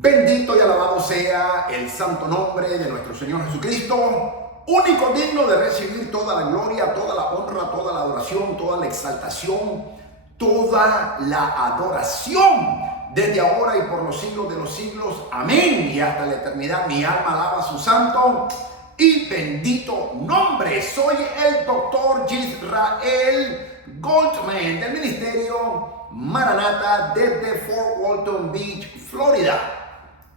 Bendito y alabado sea el santo nombre de nuestro Señor Jesucristo, único digno de recibir toda la gloria, toda la honra, toda la adoración, toda la exaltación, toda la adoración, desde ahora y por los siglos de los siglos. Amén. Y hasta la eternidad mi alma alaba su santo y bendito nombre. Soy el doctor Israel Goldman del ministerio Maranata desde Fort Walton Beach, Florida,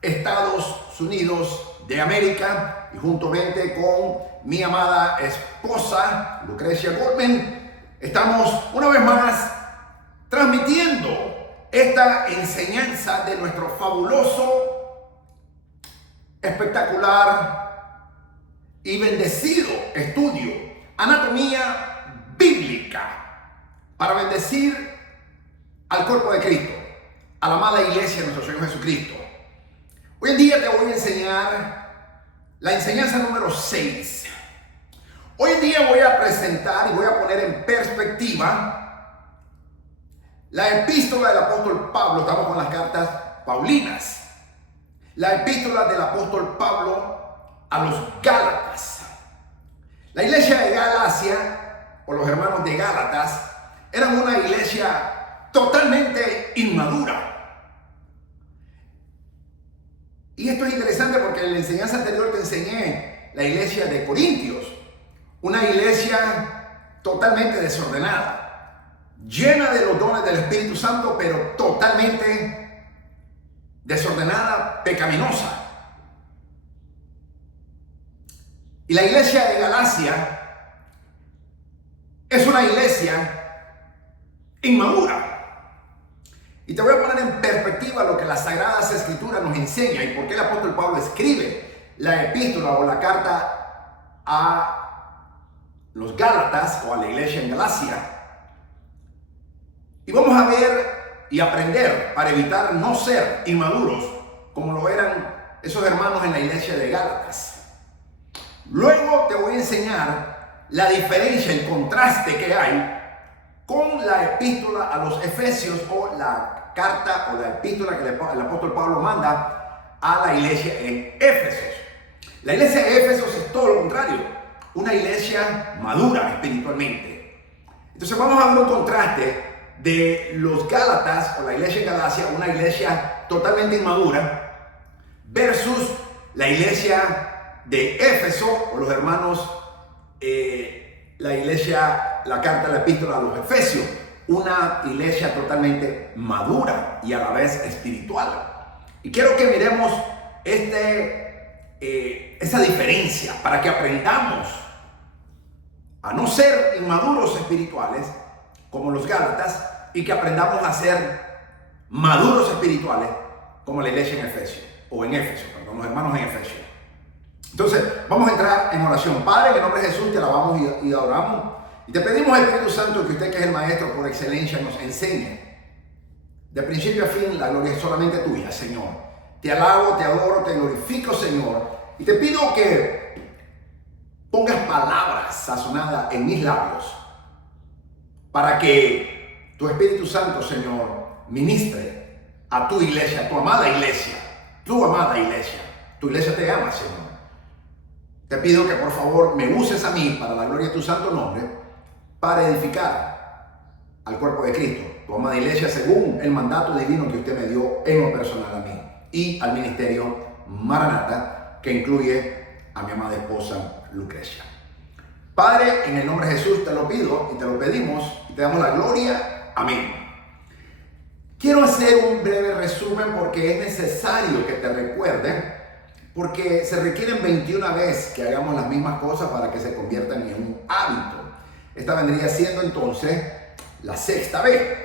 Estados Unidos de América, y juntamente con mi amada esposa Lucrecia Goldman estamos una vez más transmitiendo esta enseñanza de nuestro fabuloso, espectacular y bendecido estudio Anatomía Bíblica para bendecir al cuerpo de Cristo, a la amada iglesia de nuestro Señor Jesucristo. Hoy en día te voy a enseñar la enseñanza número 6. Hoy en día voy a presentar y voy a poner en perspectiva la epístola del apóstol Pablo. Estamos con las cartas paulinas. La epístola del apóstol Pablo a los Gálatas. La iglesia de Galacia, o los hermanos de Gálatas, eran una iglesia totalmente inmadura. Y esto es interesante porque en la enseñanza anterior te enseñé la iglesia de Corintios, una iglesia totalmente desordenada, llena de los dones del Espíritu Santo, pero totalmente desordenada, pecaminosa. Y la iglesia de Galacia es una iglesia inmadura. Y te voy a poner en perspectiva lo que las Sagradas Escrituras nos enseña y por qué el apóstol Pablo escribe la epístola o la carta a los Gálatas o a la iglesia en Galacia. Y vamos a ver y aprender para evitar no ser inmaduros como lo eran esos hermanos en la iglesia de Gálatas. Luego te voy a enseñar la diferencia, el contraste que hay con la epístola a los Efesios o la carta o la epístola que el apóstol Pablo manda a la iglesia en Éfesos. La iglesia de Éfesos es todo lo contrario, una iglesia madura espiritualmente. Entonces vamos a ver un contraste de los Gálatas o la iglesia en Galacia, una iglesia totalmente inmadura, versus la iglesia de Éfeso o los hermanos, la iglesia, la carta, la epístola a los Efesios, una iglesia totalmente madura y a la vez espiritual. Y quiero que miremos esa diferencia para que aprendamos a no ser inmaduros espirituales como los Gálatas y que aprendamos a ser maduros espirituales como la iglesia en Efesios, o en Éfeso, perdón, los hermanos en Efesios. Entonces, vamos a entrar en oración. Padre, en el nombre de Jesús te alabamos y adoramos. Y te pedimos, Espíritu Santo, que usted, que es el Maestro por excelencia, nos enseñe. De principio a fin, la gloria es solamente tuya, Señor. Te alabo, te adoro, te glorifico, Señor. Y te pido que pongas palabras sazonadas en mis labios para que tu Espíritu Santo, Señor, ministre a tu iglesia, a tu amada iglesia, tu amada iglesia. Tu iglesia te ama, Señor. Te pido que por favor me uses a mí para la gloria de tu santo nombre, para edificar al cuerpo de Cristo, tu amada iglesia, según el mandato divino que usted me dio en lo personal a mí y al ministerio Maranata, que incluye a mi amada esposa Lucrecia. Padre, en el nombre de Jesús te lo pido y te lo pedimos y te damos la gloria. Amén. Quiero hacer un breve resumen porque es necesario que te recuerde, porque se requieren 21 veces que hagamos las mismas cosas para que se conviertan en un hábito. Esta vendría siendo entonces la sexta vez.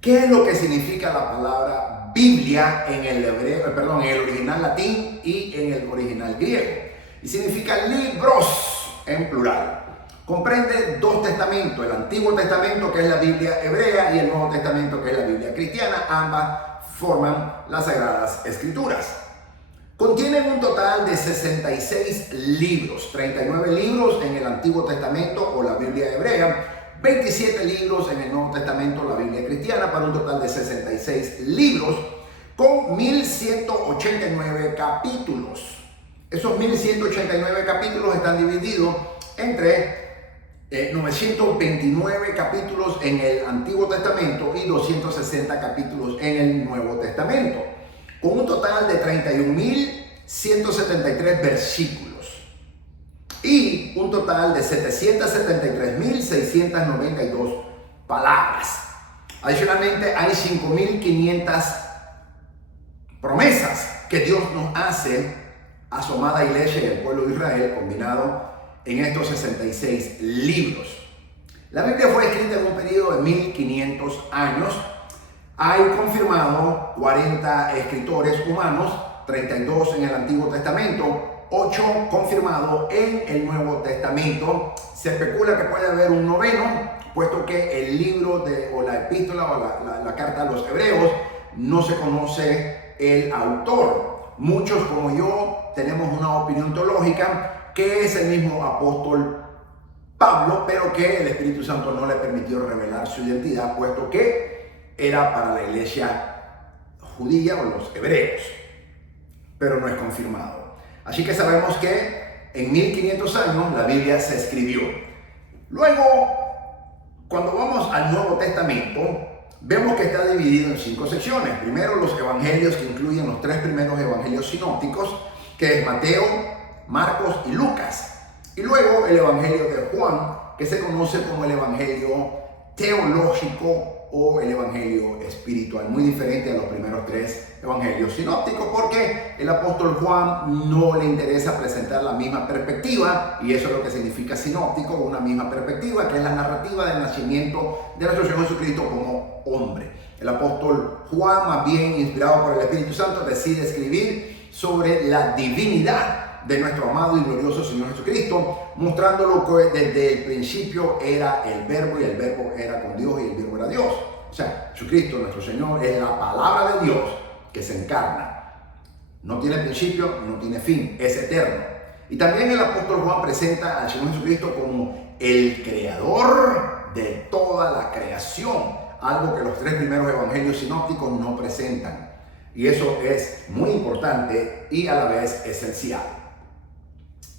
¿Qué es lo que significa la palabra Biblia en el hebreo, en el original latín y en el original griego? Y significa libros en plural. Comprende dos testamentos, el Antiguo Testamento, que es la Biblia hebrea, y el Nuevo Testamento, que es la Biblia cristiana. Ambas forman las Sagradas Escrituras. Contienen un total de 66 libros, 39 libros en el Antiguo Testamento o la Biblia hebrea, 27 libros en el Nuevo Testamento, la Biblia cristiana, para un total de 66 libros con Son 1189 capítulos. Esos 1189 capítulos están divididos entre 929 capítulos en el Antiguo Testamento y 260 capítulos en el Nuevo Testamento, con un total de 31.173 versículos y un total de 773.692 palabras. Adicionalmente, hay 5.500 promesas que Dios nos hace a su amada iglesia y al pueblo de Israel, combinado en estos 66 libros. La Biblia fue escrita en un periodo de 1500 años. Hay confirmado 40 escritores humanos, 32 en el Antiguo Testamento, 8 confirmados en el Nuevo Testamento. Se especula que puede haber un noveno, puesto que el libro o la epístola o la carta a los hebreos no se conoce el autor. Muchos como yo tenemos una opinión teológica que es el mismo apóstol Pablo, pero que el Espíritu Santo no le permitió revelar su identidad, puesto que era para la iglesia judía o los hebreos, pero no es confirmado. Así que sabemos que en 1500 años la Biblia se escribió. Luego, cuando vamos al Nuevo Testamento, vemos que está dividido en 5 secciones. Primero, los evangelios, que incluyen los 3 primeros evangelios sinópticos, que es Mateo, Marcos y Lucas. Y luego el evangelio de Juan, que se conoce como el evangelio teológico o el evangelio espiritual, muy diferente a los primeros 3 evangelios sinópticos, porque el apóstol Juan no le interesa presentar la misma perspectiva, y eso es lo que significa sinóptico, una misma perspectiva, que es la narrativa del nacimiento de nuestro Señor Jesucristo como hombre. El apóstol Juan, más bien inspirado por el Espíritu Santo, decide escribir sobre la divinidad de nuestro amado y glorioso Señor Jesucristo, mostrándolo que desde el principio era el verbo, y el verbo era con Dios, y el verbo era Dios. O sea, Jesucristo, nuestro Señor, es la palabra de Dios que se encarna. No tiene principio, no tiene fin, es eterno. Y también el apóstol Juan presenta al Señor Jesucristo como el creador de toda la creación, algo que los 3 primeros evangelios sinópticos no presentan. Y eso es muy importante y a la vez esencial.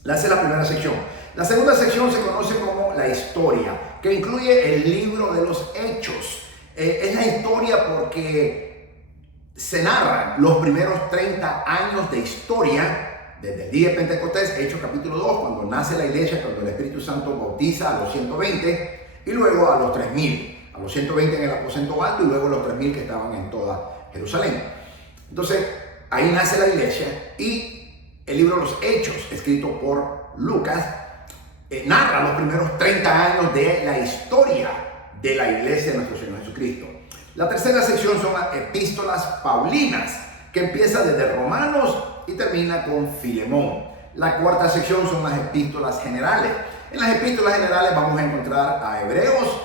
Esa es la primera sección. La segunda sección se conoce como la historia, que incluye el libro de los Hechos. Es la historia porque se narran los primeros 30 años de historia, desde el día de Pentecostés, Hechos capítulo 2, cuando nace la iglesia, cuando el Espíritu Santo bautiza a los 120, y luego a los 3000, a los 120 en el aposento alto, y luego los 3000 que estaban en toda Jerusalén. Entonces, ahí nace la iglesia, y el libro de los Hechos, escrito por Lucas, narra los primeros 30 años de la historia de la iglesia de nuestro Señor Jesucristo. La tercera sección son las epístolas paulinas, que empieza desde Romanos y termina con Filemón. La cuarta sección son las epístolas generales. En las epístolas generales vamos a encontrar a Hebreos,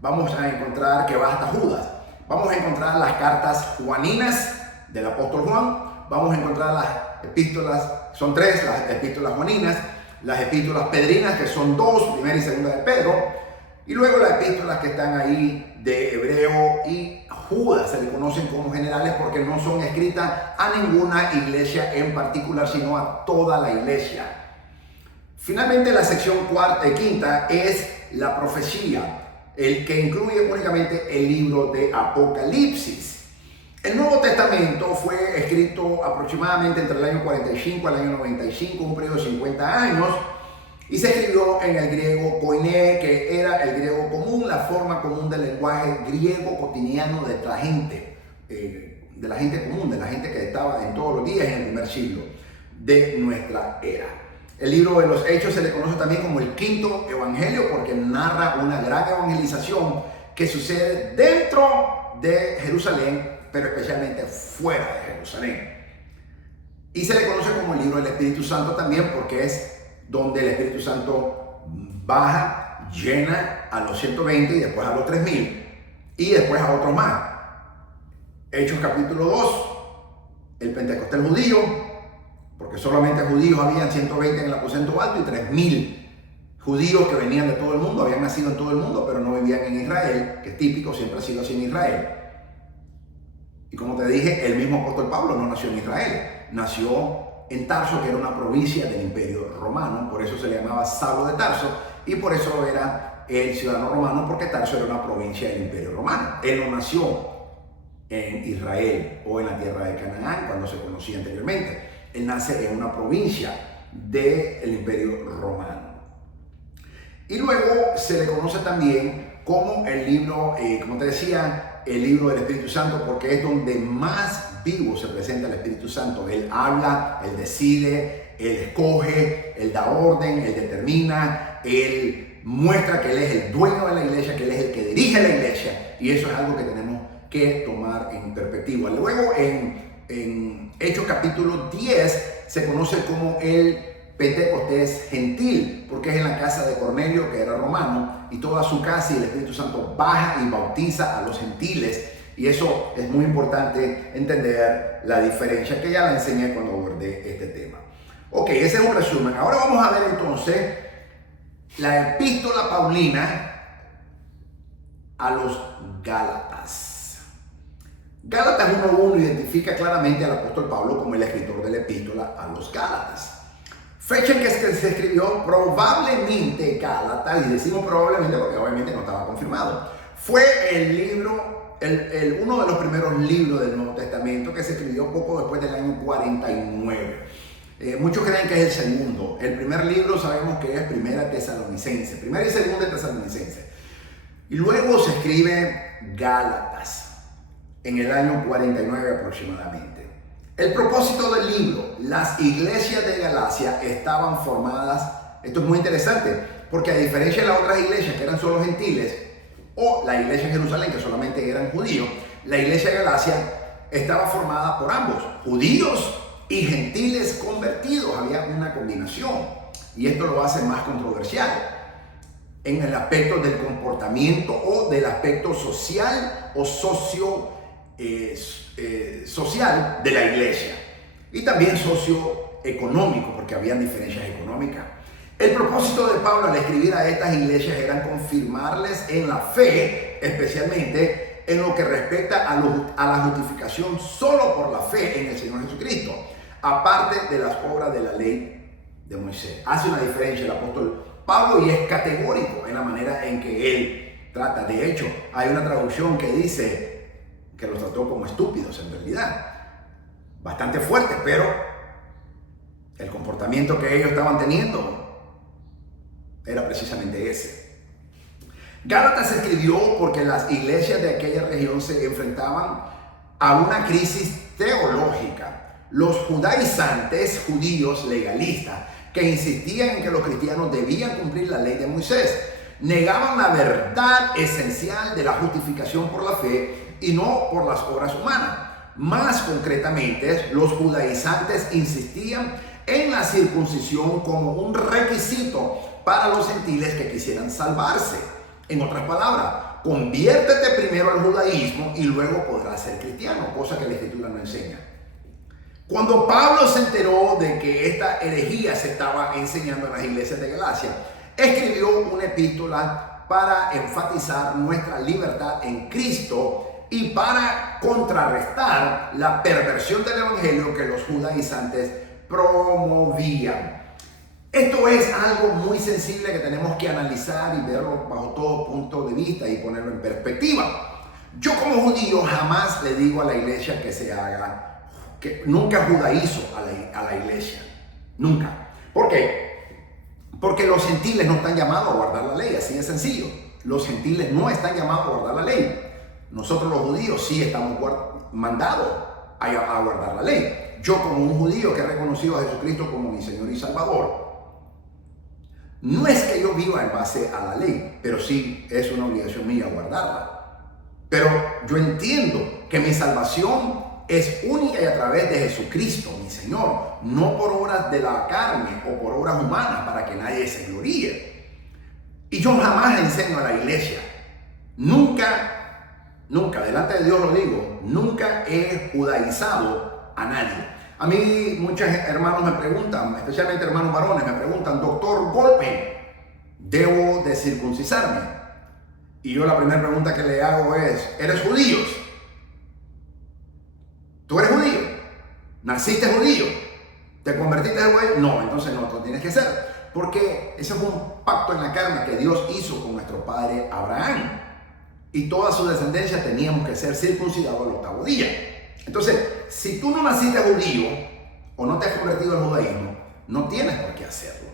vamos a encontrar que va hasta Judas, vamos a encontrar las cartas juaninas del apóstol Juan, vamos a encontrar las epístolas, son 3, las epístolas juaninas, las epístolas pedrinas, que son 2, primera y segunda de Pedro, y luego las epístolas que están ahí de Hebreo y Judas, se le conocen como generales porque no son escritas a ninguna iglesia en particular, sino a toda la iglesia. Finalmente, la sección cuarta y quinta es la profecía, el que incluye únicamente el libro de Apocalipsis. El Nuevo Testamento fue escrito aproximadamente entre el año 45 al año 95, un periodo de 50 años, y se escribió en el griego koiné, que era el griego común, la forma común del lenguaje griego cotidiano de la gente común, de la gente que estaba en todos los días en el primer siglo de nuestra era. El libro de los Hechos se le conoce también como el quinto evangelio porque narra una gran evangelización que sucede dentro de Jerusalén, pero especialmente fuera de Jerusalén. Y se le conoce como el libro del Espíritu Santo también porque es donde el Espíritu Santo baja, llena a los 120 y después a los 3000 y después a otros más. Hechos capítulo 2, el Pentecostés judío, porque solamente judíos habían 120 en el aposento alto y 3000 judíos que venían de todo el mundo, habían nacido en todo el mundo, pero no vivían en Israel, que es típico, siempre ha sido así en Israel. Y como te dije, el mismo apóstol Pablo no nació en Israel, nació en Tarso, que era una provincia del Imperio Romano, por eso se le llamaba Saulo de Tarso, y por eso era el ciudadano romano, porque Tarso era una provincia del Imperio Romano. Él no nació en Israel o en la tierra de Canaán, cuando se conocía anteriormente. Él nace en una provincia del Imperio Romano. Y luego se le conoce también como el libro, como te decía, el libro del Espíritu Santo, porque es donde más vivo se presenta el Espíritu Santo. Él habla, Él decide, Él escoge, Él da orden, Él determina, Él muestra que Él es el dueño de la iglesia, que Él es el que dirige la iglesia, y eso es algo que tenemos que tomar en perspectiva. Luego en Hechos capítulo 10 se conoce como el Pentecostés gentil, porque es en la casa de Cornelio, que era romano, y toda su casa y el Espíritu Santo baja y bautiza a los gentiles, y eso es muy importante entender la diferencia, que ya la enseñé cuando abordé este tema. Ok, ese es un resumen. Ahora vamos a ver entonces la epístola paulina a los Gálatas. Gálatas 1:1 identifica claramente al apóstol Pablo como el escritor de la epístola a los Gálatas. Fecha en que se escribió probablemente Gálatas, y decimos probablemente porque obviamente no estaba confirmado. Fue el libro, uno de los primeros libros del Nuevo Testamento que se escribió poco después del año 49. Muchos creen que es el segundo. El primer libro sabemos que es Primera Tesalonicense, Primera y Segunda Tesalonicense. Y luego se escribe Gálatas en el año 49 aproximadamente. El propósito del libro: las iglesias de Galacia estaban formadas, esto es muy interesante, porque a diferencia de las otras iglesias que eran solo gentiles, o la iglesia en Jerusalén que solamente eran judíos, la iglesia de Galacia estaba formada por ambos, judíos y gentiles convertidos. Había una combinación, y esto lo hace más controversial en el aspecto del comportamiento o del aspecto social o social de la iglesia, y también socioeconómico, porque habían diferencias económicas. El propósito de Pablo al escribir a estas iglesias era confirmarles en la fe, especialmente en lo que respecta a la justificación solo por la fe en el Señor Jesucristo, aparte de las obras de la ley de Moisés. Hace una diferencia el apóstol Pablo, y es categórico en la manera en que él trata. De hecho, hay una traducción que dice que los trató como estúpidos en realidad. Bastante fuerte, pero el comportamiento que ellos estaban teniendo era precisamente ese. Gálatas se escribió porque las iglesias de aquella región se enfrentaban a una crisis teológica. Los judaizantes, judíos legalistas, que insistían en que los cristianos debían cumplir la ley de Moisés, negaban la verdad esencial de la justificación por la fe y no por las obras humanas. Más concretamente, los judaizantes insistían en la circuncisión como un requisito para los gentiles que quisieran salvarse. En otras palabras, conviértete primero al judaísmo y luego podrás ser cristiano, cosa que la Escritura no enseña. Cuando Pablo se enteró de que esta herejía se estaba enseñando en las iglesias de Galacia, escribió una epístola para enfatizar nuestra libertad en Cristo y para contrarrestar la perversión del evangelio que los judaizantes promovían. Esto es algo muy sensible que tenemos que analizar y verlo bajo todo punto de vista y ponerlo en perspectiva. Yo como judío jamás le digo a la iglesia que se haga, que nunca judaizo a la iglesia, nunca. ¿Por qué? Porque los gentiles no están llamados a guardar la ley, así de sencillo. Los gentiles no están llamados a guardar la ley. Nosotros los judíos sí estamos mandados a guardar la ley. Yo como un judío que he reconocido a Jesucristo como mi Señor y Salvador, no es que yo viva en base a la ley, pero sí es una obligación mía guardarla. Pero yo entiendo que mi salvación es única y a través de Jesucristo, mi Señor, no por obras de la carne o por obras humanas para que nadie se gloríe. Y yo jamás le enseño a la iglesia, nunca, delante de Dios lo digo, nunca he judaizado a nadie. A mí muchos hermanos me preguntan, especialmente hermanos varones, me preguntan, doctor Goldman, ¿debo de circuncisarme? Y yo la primera pregunta que le hago es, ¿eres judío? ¿Naciste judío? ¿Te convertiste en judío? No, entonces no lo tienes que hacer. Porque ese fue un pacto en la carne que Dios hizo con nuestro padre Abraham. Y toda su descendencia teníamos que ser circuncidados al 8º día. Entonces, si tú no naciste judío o no te has convertido al judaísmo, no tienes por qué hacerlo.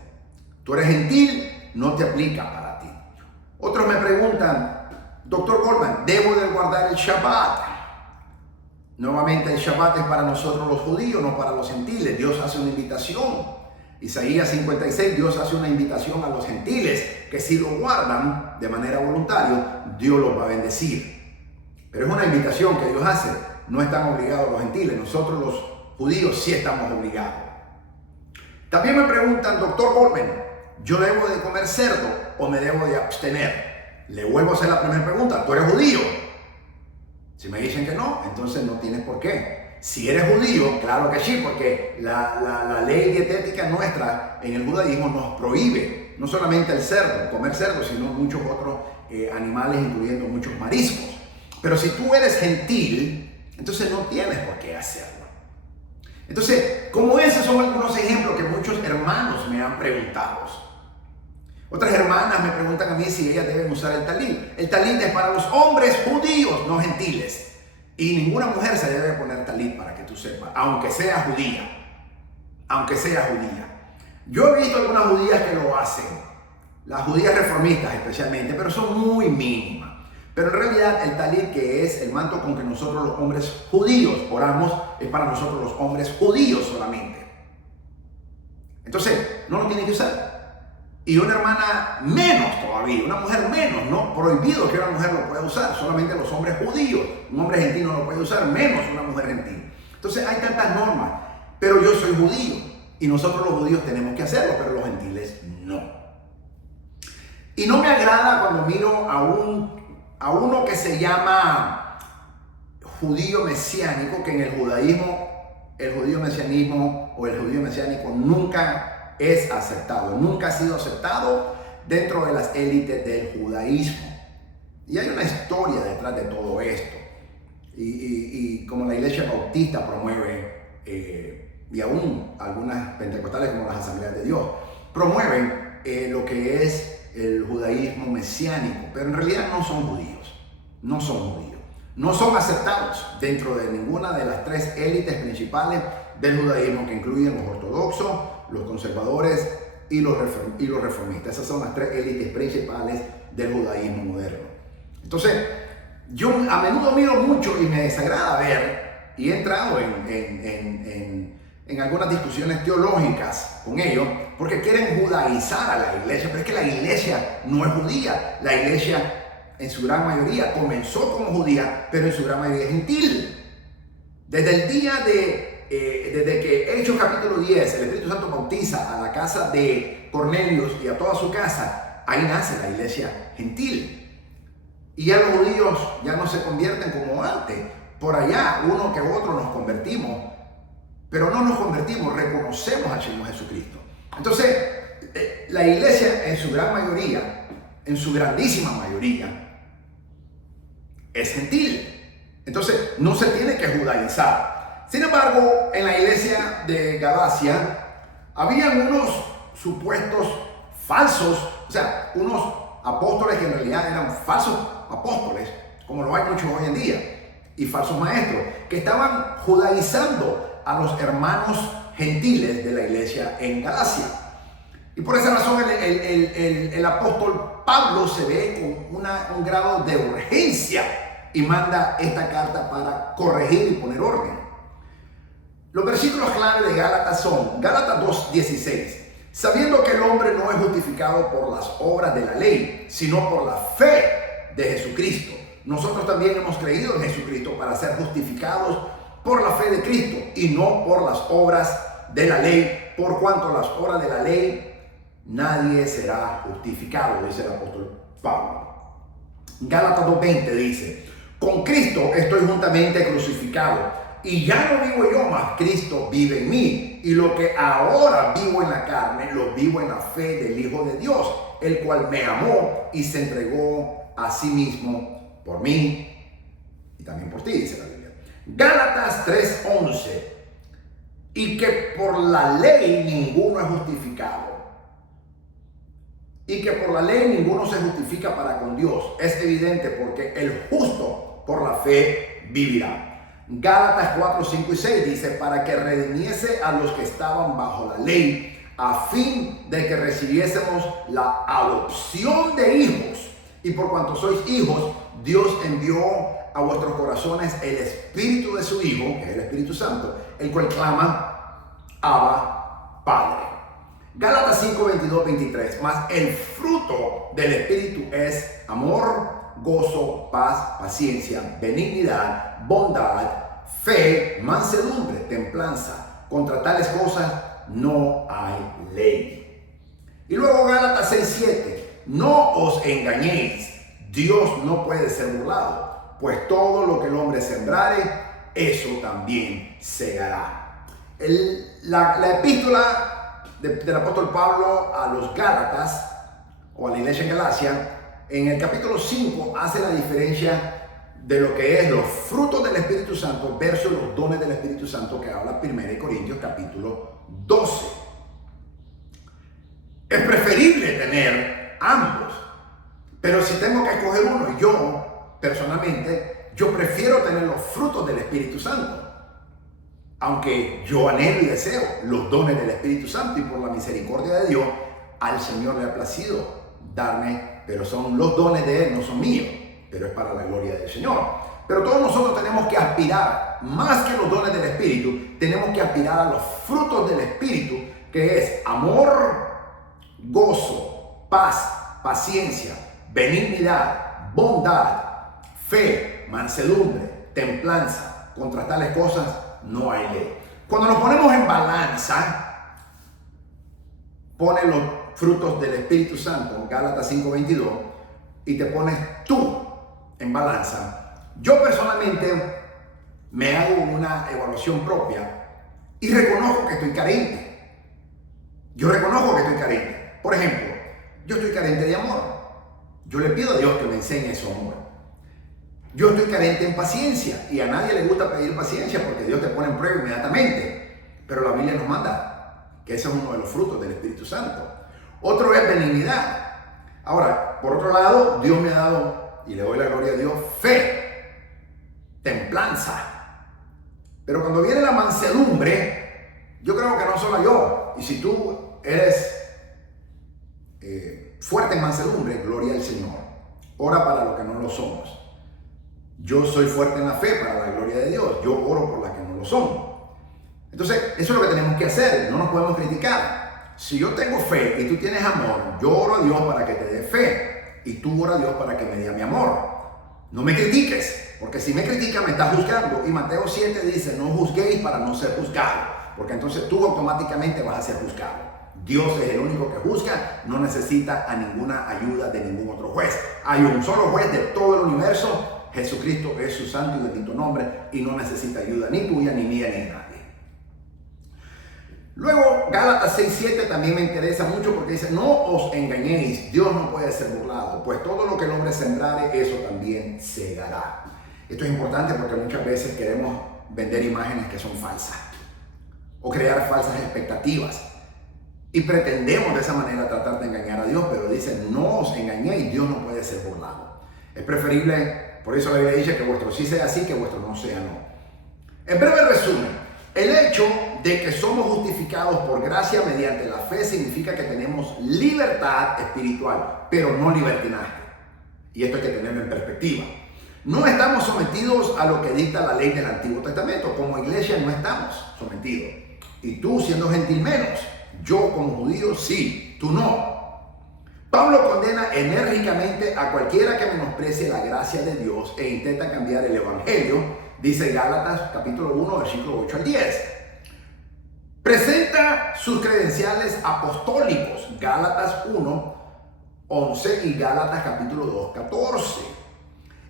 Tú eres gentil, no te aplica para ti. Otros me preguntan, Dr. Goldman, ¿debo de guardar el Shabbat? Nuevamente, el Shabbat es para nosotros los judíos, no para los gentiles. Dios hace una invitación. Isaías 56, Dios hace una invitación a los gentiles que si lo guardan de manera voluntaria, Dios los va a bendecir. Pero es una invitación que Dios hace. No están obligados los gentiles. Nosotros los judíos sí estamos obligados. También me preguntan, Dr. Goldman, ¿yo debo de comer cerdo o me debo de abstener? Le vuelvo a hacer la primera pregunta. ¿Tú eres judío? Si me dicen que no, entonces no tienes por qué. Si eres judío, claro que sí, porque la ley dietética nuestra en el judaísmo nos prohíbe no solamente el cerdo, comer cerdo, sino muchos otros animales, incluyendo muchos mariscos. Pero si tú eres gentil, entonces no tienes por qué hacerlo. Entonces, como esos son algunos ejemplos que muchos hermanos me han preguntado. Otras hermanas me preguntan a mí si ellas deben usar el talit. El talit es para los hombres judíos, no gentiles. Y ninguna mujer se debe poner talit, para que tú sepas, aunque sea judía. Aunque sea judía. Yo he visto algunas judías que lo hacen. Las judías reformistas especialmente, pero son muy mínimas. Pero en realidad el talit, que es el manto con que nosotros los hombres judíos oramos, es para nosotros los hombres judíos solamente. Entonces, no lo tiene que usar. Y una hermana menos todavía, una mujer menos, ¿no? Prohibido que una mujer lo pueda usar, solamente los hombres judíos. Un hombre gentil no lo puede usar, menos una mujer gentil. Entonces hay tantas normas, pero yo soy judío y nosotros los judíos tenemos que hacerlo, pero los gentiles no. Y no me agrada cuando miro a uno que se llama judío mesiánico, que en el judaísmo, el judío mesianismo o el judío mesiánico nunca es aceptado, nunca ha sido aceptado dentro de las élites del judaísmo. Y hay una historia detrás de todo esto. Y como la iglesia bautista promueve, y aún algunas pentecostales como las asambleas de Dios, promueven lo que es el judaísmo mesiánico, pero en realidad no son judíos, no son judíos. No son aceptados dentro de ninguna de las tres élites principales del judaísmo, que incluyen los ortodoxos, los conservadores y los reformistas. Esas son las tres élites principales del judaísmo moderno. Entonces, yo a menudo miro mucho y me desagrada ver, y he entrado en algunas discusiones teológicas con ellos, porque quieren judaizar a la iglesia, pero es que la iglesia no es judía. La iglesia, en su gran mayoría, comenzó como judía, pero en su gran mayoría es gentil. Desde el día desde que Hechos capítulo 10, el Espíritu Santo bautiza a la casa de Cornelius y a toda su casa, ahí nace la iglesia gentil. Y ya los judíos ya no se convierten como antes. Por allá, uno que otro nos convertimos, pero no nos convertimos, reconocemos al Señor Jesucristo. Entonces, la iglesia en su gran mayoría, en su grandísima mayoría, es gentil. Entonces, no se tiene que judaizar. Sin embargo, en la iglesia de Galacia habían unos supuestos falsos, o sea, unos apóstoles que en realidad eran falsos apóstoles, como lo hay muchos hoy en día, y falsos maestros, que estaban judaizando a los hermanos gentiles de la iglesia en Galacia. Y por esa razón el apóstol Pablo se ve con un grado de urgencia y manda esta carta para corregir y poner orden. Los versículos clave de Gálatas son Gálatas 2:16. Sabiendo que el hombre no es justificado por las obras de la ley, sino por la fe de Jesucristo. Nosotros también hemos creído en Jesucristo para ser justificados por la fe de Cristo y no por las obras de la ley, por cuanto las obras de la ley nadie será justificado, dice el apóstol Pablo. Gálatas 2:20 dice: con Cristo estoy juntamente crucificado, y ya no vivo yo, mas Cristo vive en mí. Y lo que ahora vivo en la carne, lo vivo en la fe del Hijo de Dios, el cual me amó y se entregó a sí mismo por mí y también por ti, dice la Biblia. Gálatas 3:11. y que por la ley ninguno es justificado. Y que por la ley ninguno se justifica para con Dios. Es evidente porque el justo por la fe vivirá. Gálatas 4, 5 y 6 dice, para que redimiese a los que estaban bajo la ley, a fin de que recibiésemos la adopción de hijos. Y por cuanto sois hijos, Dios envió a vuestros corazones el Espíritu de su Hijo, que es el Espíritu Santo, el cual clama, Abba, Padre. Gálatas 5, 22, 23. Mas el fruto del Espíritu es amor, gozo, paz, paciencia, benignidad, bondad, fe, mansedumbre, templanza. Contra tales cosas no hay ley. Y luego Gálatas 6, 7. No os engañéis, Dios no puede ser burlado, pues todo lo que el hombre sembrare, eso también segará. La epístola del apóstol Pablo a los Gálatas, o a la iglesia en Galacia, en el capítulo 5 hace la diferencia de lo que es los frutos del Espíritu Santo versus los dones del Espíritu Santo que habla 1 Corintios capítulo 12. Es preferible tener ambos, pero si tengo que escoger uno, yo personalmente, yo prefiero tener los frutos del Espíritu Santo. Aunque yo anhelo y deseo los dones del Espíritu Santo, y por la misericordia de Dios, al Señor le ha placido darme, pero son los dones de Él, no son míos, pero es para la gloria del Señor. Pero todos nosotros tenemos que aspirar, más que los dones del Espíritu, tenemos que aspirar a los frutos del Espíritu, que es amor, gozo, paz, paciencia, benignidad, bondad, fe, mansedumbre, templanza. Contra tales cosas no hay ley. Cuando nos ponemos en balanza, pone los frutos del Espíritu Santo, Gálatas 5:22, y te pones tú en balanza. Yo personalmente me hago una evaluación propia y reconozco que estoy carente. Yo reconozco que estoy carente. Por ejemplo, yo estoy carente de amor. Yo le pido a Dios que me enseñe su amor. Yo estoy carente en paciencia, y a nadie le gusta pedir paciencia porque Dios te pone en prueba inmediatamente. Pero la Biblia nos manda que ese es uno de los frutos del Espíritu Santo. Otro es benignidad. Ahora, por otro lado, Dios me ha dado, y le doy la gloria a Dios, fe, templanza. Pero cuando viene la mansedumbre, yo creo que no solo yo. Y si tú eres fuerte en mansedumbre, gloria al Señor. Ora para los que no lo somos. Yo soy fuerte en la fe para la gloria de Dios. Yo oro por las que no lo son. Entonces, eso es lo que tenemos que hacer. No nos podemos criticar. Si yo tengo fe y tú tienes amor, yo oro a Dios para que te dé fe. Y tú ora a Dios para que me dé mi amor. No me critiques, porque si me criticas me estás juzgando. Y Mateo 7 dice, no juzguéis para no ser juzgados. Porque entonces tú automáticamente vas a ser juzgado. Dios es el único que juzga, no necesita a ninguna ayuda de ningún otro juez. Hay un solo juez de todo el universo. Jesucristo es su santo y bendito nombre, y no necesita ayuda ni tuya, ni mía, ni de nadie. Luego, Gálatas 6:7 también me interesa mucho porque dice, no os engañéis, Dios no puede ser burlado, pues todo lo que el hombre sembrare, eso también segará. Esto es importante porque muchas veces queremos vender imágenes que son falsas o crear falsas expectativas, y pretendemos de esa manera tratar de engañar a Dios, pero dice, no os engañéis, Dios no puede ser burlado. Es preferible. Por eso la Biblia dice que vuestro sí sea sí, que vuestro no sea no. En breve resumen, el hecho de que somos justificados por gracia mediante la fe significa que tenemos libertad espiritual, pero no libertinaje. Y esto hay que tenerlo en perspectiva. No estamos sometidos a lo que dicta la ley del Antiguo Testamento. Como iglesia no estamos sometidos. Y tú, siendo gentil, menos. Yo como judío sí, tú no. Pablo condena enérgicamente a cualquiera que menosprecie la gracia de Dios e intenta cambiar el evangelio, dice Gálatas capítulo 1, versículo 8 al 10. Presenta sus credenciales apostólicos, Gálatas 1, 11 y Gálatas capítulo 2, 14.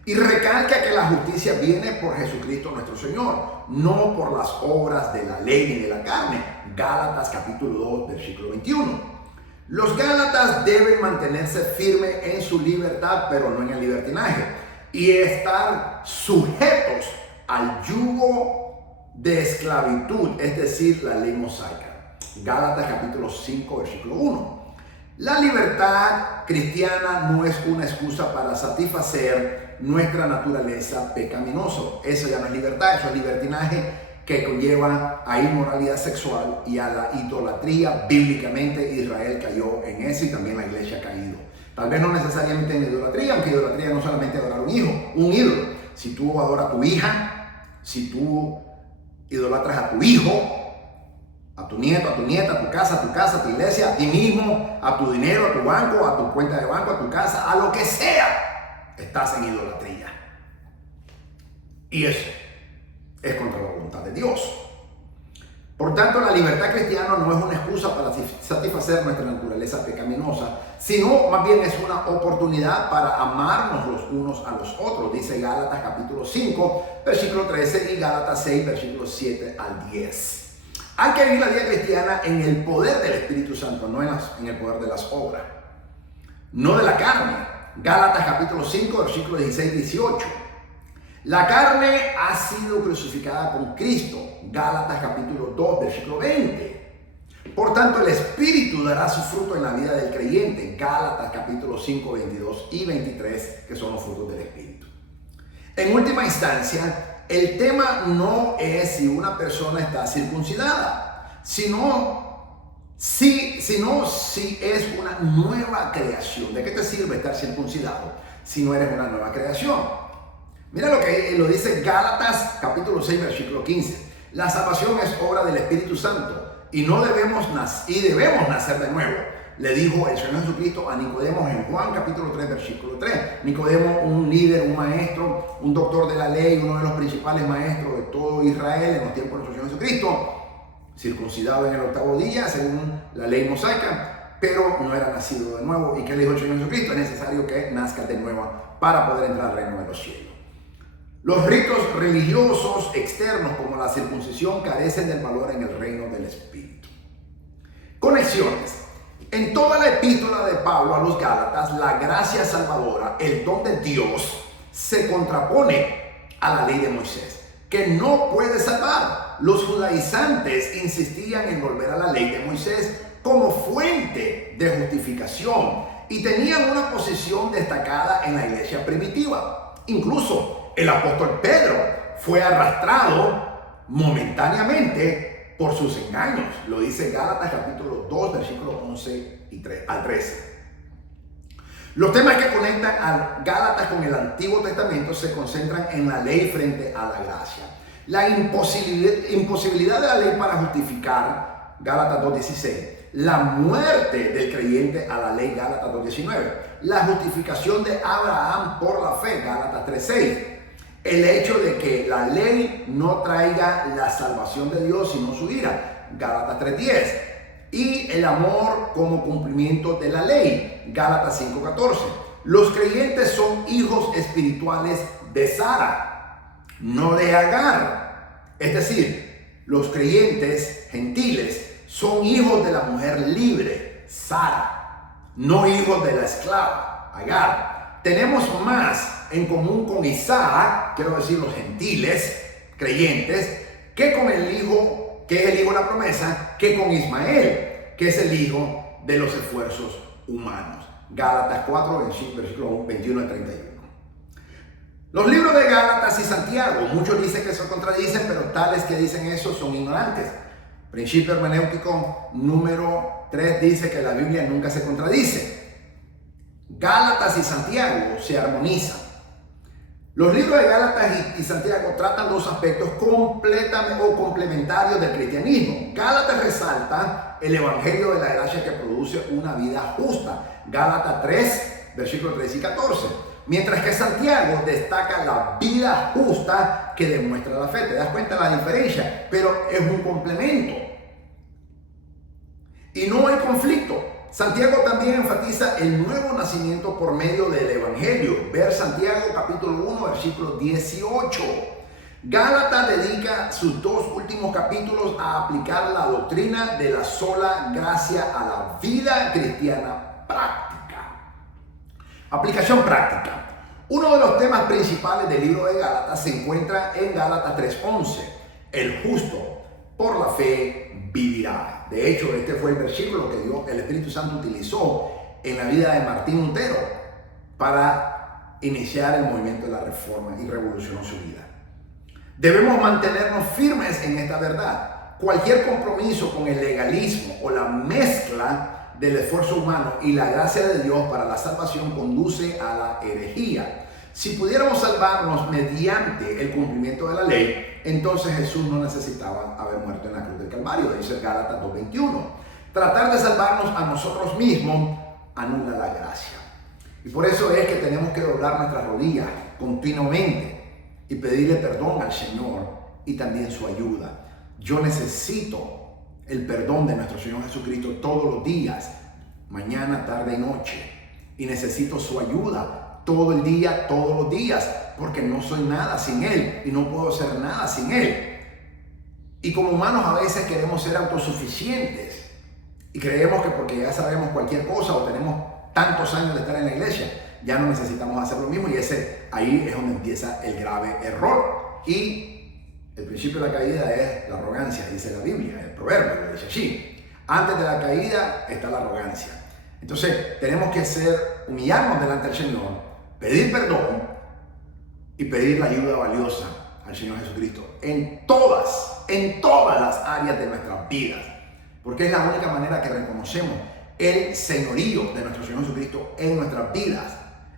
Y recalca que la justicia viene por Jesucristo nuestro Señor, no por las obras de la ley ni de la carne, Gálatas capítulo 2, versículo 21. Los gálatas deben mantenerse firmes en su libertad, pero no en el libertinaje, y estar sujetos al yugo de esclavitud, es decir, la ley mosaica. Gálatas capítulo 5, versículo 1. La libertad cristiana no es una excusa para satisfacer nuestra naturaleza pecaminosa. Eso ya no es libertad, eso es libertinaje que conlleva a inmoralidad sexual y a la idolatría. Bíblicamente Israel cayó en eso y también la iglesia ha caído. Tal vez no necesariamente en idolatría, aunque idolatría no solamente adorar un ídolo. Si tú adoras a tu hija, si tú idolatras a tu hijo, a tu nieto, a tu nieta, a tu casa, a tu iglesia, a ti mismo, a tu dinero, a tu banco, a tu cuenta de banco, a tu casa, a lo que sea, estás en idolatría. Y eso es contra la voluntad de Dios. Por tanto, la libertad cristiana no es una excusa para satisfacer nuestra naturaleza pecaminosa, sino más bien es una oportunidad para amarnos los unos a los otros. Dice Gálatas capítulo 5, versículo 13 y Gálatas 6, versículos 7 al 10. Hay que vivir la vida cristiana en el poder del Espíritu Santo, no en el poder de las obras, no de la carne. Gálatas capítulo 5, versículos 16 y 18. La carne ha sido crucificada con Cristo. Gálatas capítulo 2, versículo 20. Por tanto, el Espíritu dará su fruto en la vida del creyente. Gálatas capítulo 5, 22 y 23, que son los frutos del Espíritu. En última instancia, el tema no es si una persona está circuncidada, sino si es una nueva creación. ¿De qué te sirve estar circuncidado si no eres una nueva creación? Mira lo que lo dice Gálatas capítulo 6, versículo 15. La salvación es obra del Espíritu Santo y debemos nacer de nuevo. Le dijo el Señor Jesucristo a Nicodemo en Juan capítulo 3, versículo 3. Nicodemo, un líder, un maestro, un doctor de la ley, uno de los principales maestros de todo Israel en los tiempos de nuestro Señor Jesucristo, circuncidado en el 8º día, según la ley mosaica, pero no era nacido de nuevo. ¿Y qué le dijo el Señor Jesucristo? Es necesario que nazcas de nuevo para poder entrar al reino de los cielos. Los ritos religiosos externos como la circuncisión carecen del valor en el reino del Espíritu. Conexiones. En toda la epístola de Pablo a los Gálatas, la gracia salvadora, el don de Dios, se contrapone a la ley de Moisés, que no puede salvar. Los judaizantes insistían en volver a la ley de Moisés como fuente de justificación y tenían una posición destacada en la iglesia primitiva. Incluso el apóstol Pedro fue arrastrado momentáneamente por sus engaños. Lo dice Gálatas capítulo 2, versículos 11 al 13. Los temas que conectan a Gálatas con el Antiguo Testamento se concentran en la ley frente a la gracia. La imposibilidad de la ley para justificar, Gálatas 2.16. La muerte del creyente a la ley, Gálatas 2.19. La justificación de Abraham por la fe, Gálatas 3.6. El hecho de que la ley no traiga la salvación de Dios sino su ira, Gálatas 3.10. Y el amor como cumplimiento de la ley, Gálatas 5.14. Los creyentes son hijos espirituales de Sara, no de Agar. Es decir, los creyentes gentiles son hijos de la mujer libre, Sara, no hijos de la esclava, Agar. Tenemos más en común con Isaac, quiero decir los gentiles creyentes, que con el hijo, que es el hijo de la promesa, que con Ismael, que es el hijo de los esfuerzos humanos. Gálatas 4, versículos 21 al 31. Los libros de Gálatas y Santiago, muchos dicen que se contradicen, pero tales que dicen eso son ignorantes. Principio hermenéutico número 3 dice que la Biblia nunca se contradice. Gálatas y Santiago se armonizan. Los libros de Gálatas y Santiago tratan dos aspectos completamente o complementarios del cristianismo. Gálatas resalta el evangelio de la gracia que produce una vida justa. Gálatas 3, versículos 13 y 14. Mientras que Santiago destaca la vida justa que demuestra la fe. ¿Te das cuenta de la diferencia? Pero es un complemento. Y no hay conflicto. Santiago también enfatiza el nuevo nacimiento por medio del Evangelio. Ver Santiago capítulo 1, versículo 18. Gálatas dedica sus dos últimos capítulos a aplicar la doctrina de la sola gracia a la vida cristiana práctica. Aplicación práctica. Uno de los temas principales del libro de Gálatas se encuentra en Gálatas 3:11. el justo por la fe vivirá. De hecho, este fue el versículo que el Espíritu Santo utilizó en la vida de Martín Lutero para iniciar el movimiento de la Reforma y revolucionó su vida. Debemos mantenernos firmes en esta verdad. Cualquier compromiso con el legalismo o la mezcla del esfuerzo humano y la gracia de Dios para la salvación conduce a la herejía. Si pudiéramos salvarnos mediante el cumplimiento de la ley, entonces Jesús no necesitaba haber muerto en la cruz del Calvario, dice Gálatas 2:21. Tratar de salvarnos a nosotros mismos anula la gracia. Y por eso es que tenemos que doblar nuestras rodillas continuamente y pedirle perdón al Señor y también su ayuda. Yo necesito el perdón de nuestro Señor Jesucristo todos los días, mañana, tarde y noche. Y necesito su ayuda todo el día, todos los días, porque no soy nada sin Él y no puedo ser nada sin Él. Y como humanos a veces queremos ser autosuficientes y creemos que porque ya sabemos cualquier cosa o tenemos tantos años de estar en la iglesia, ya no necesitamos hacer lo mismo, y ahí es donde empieza el grave error. Y el principio de la caída es la arrogancia, dice la Biblia, el proverbio lo dice así. Antes de la caída está la arrogancia. Entonces tenemos que humillarnos delante del Señor, pedir perdón y pedir la ayuda valiosa al Señor Jesucristo en todas las áreas de nuestras vidas, porque es la única manera que reconocemos el señorío de nuestro Señor Jesucristo en nuestras vidas.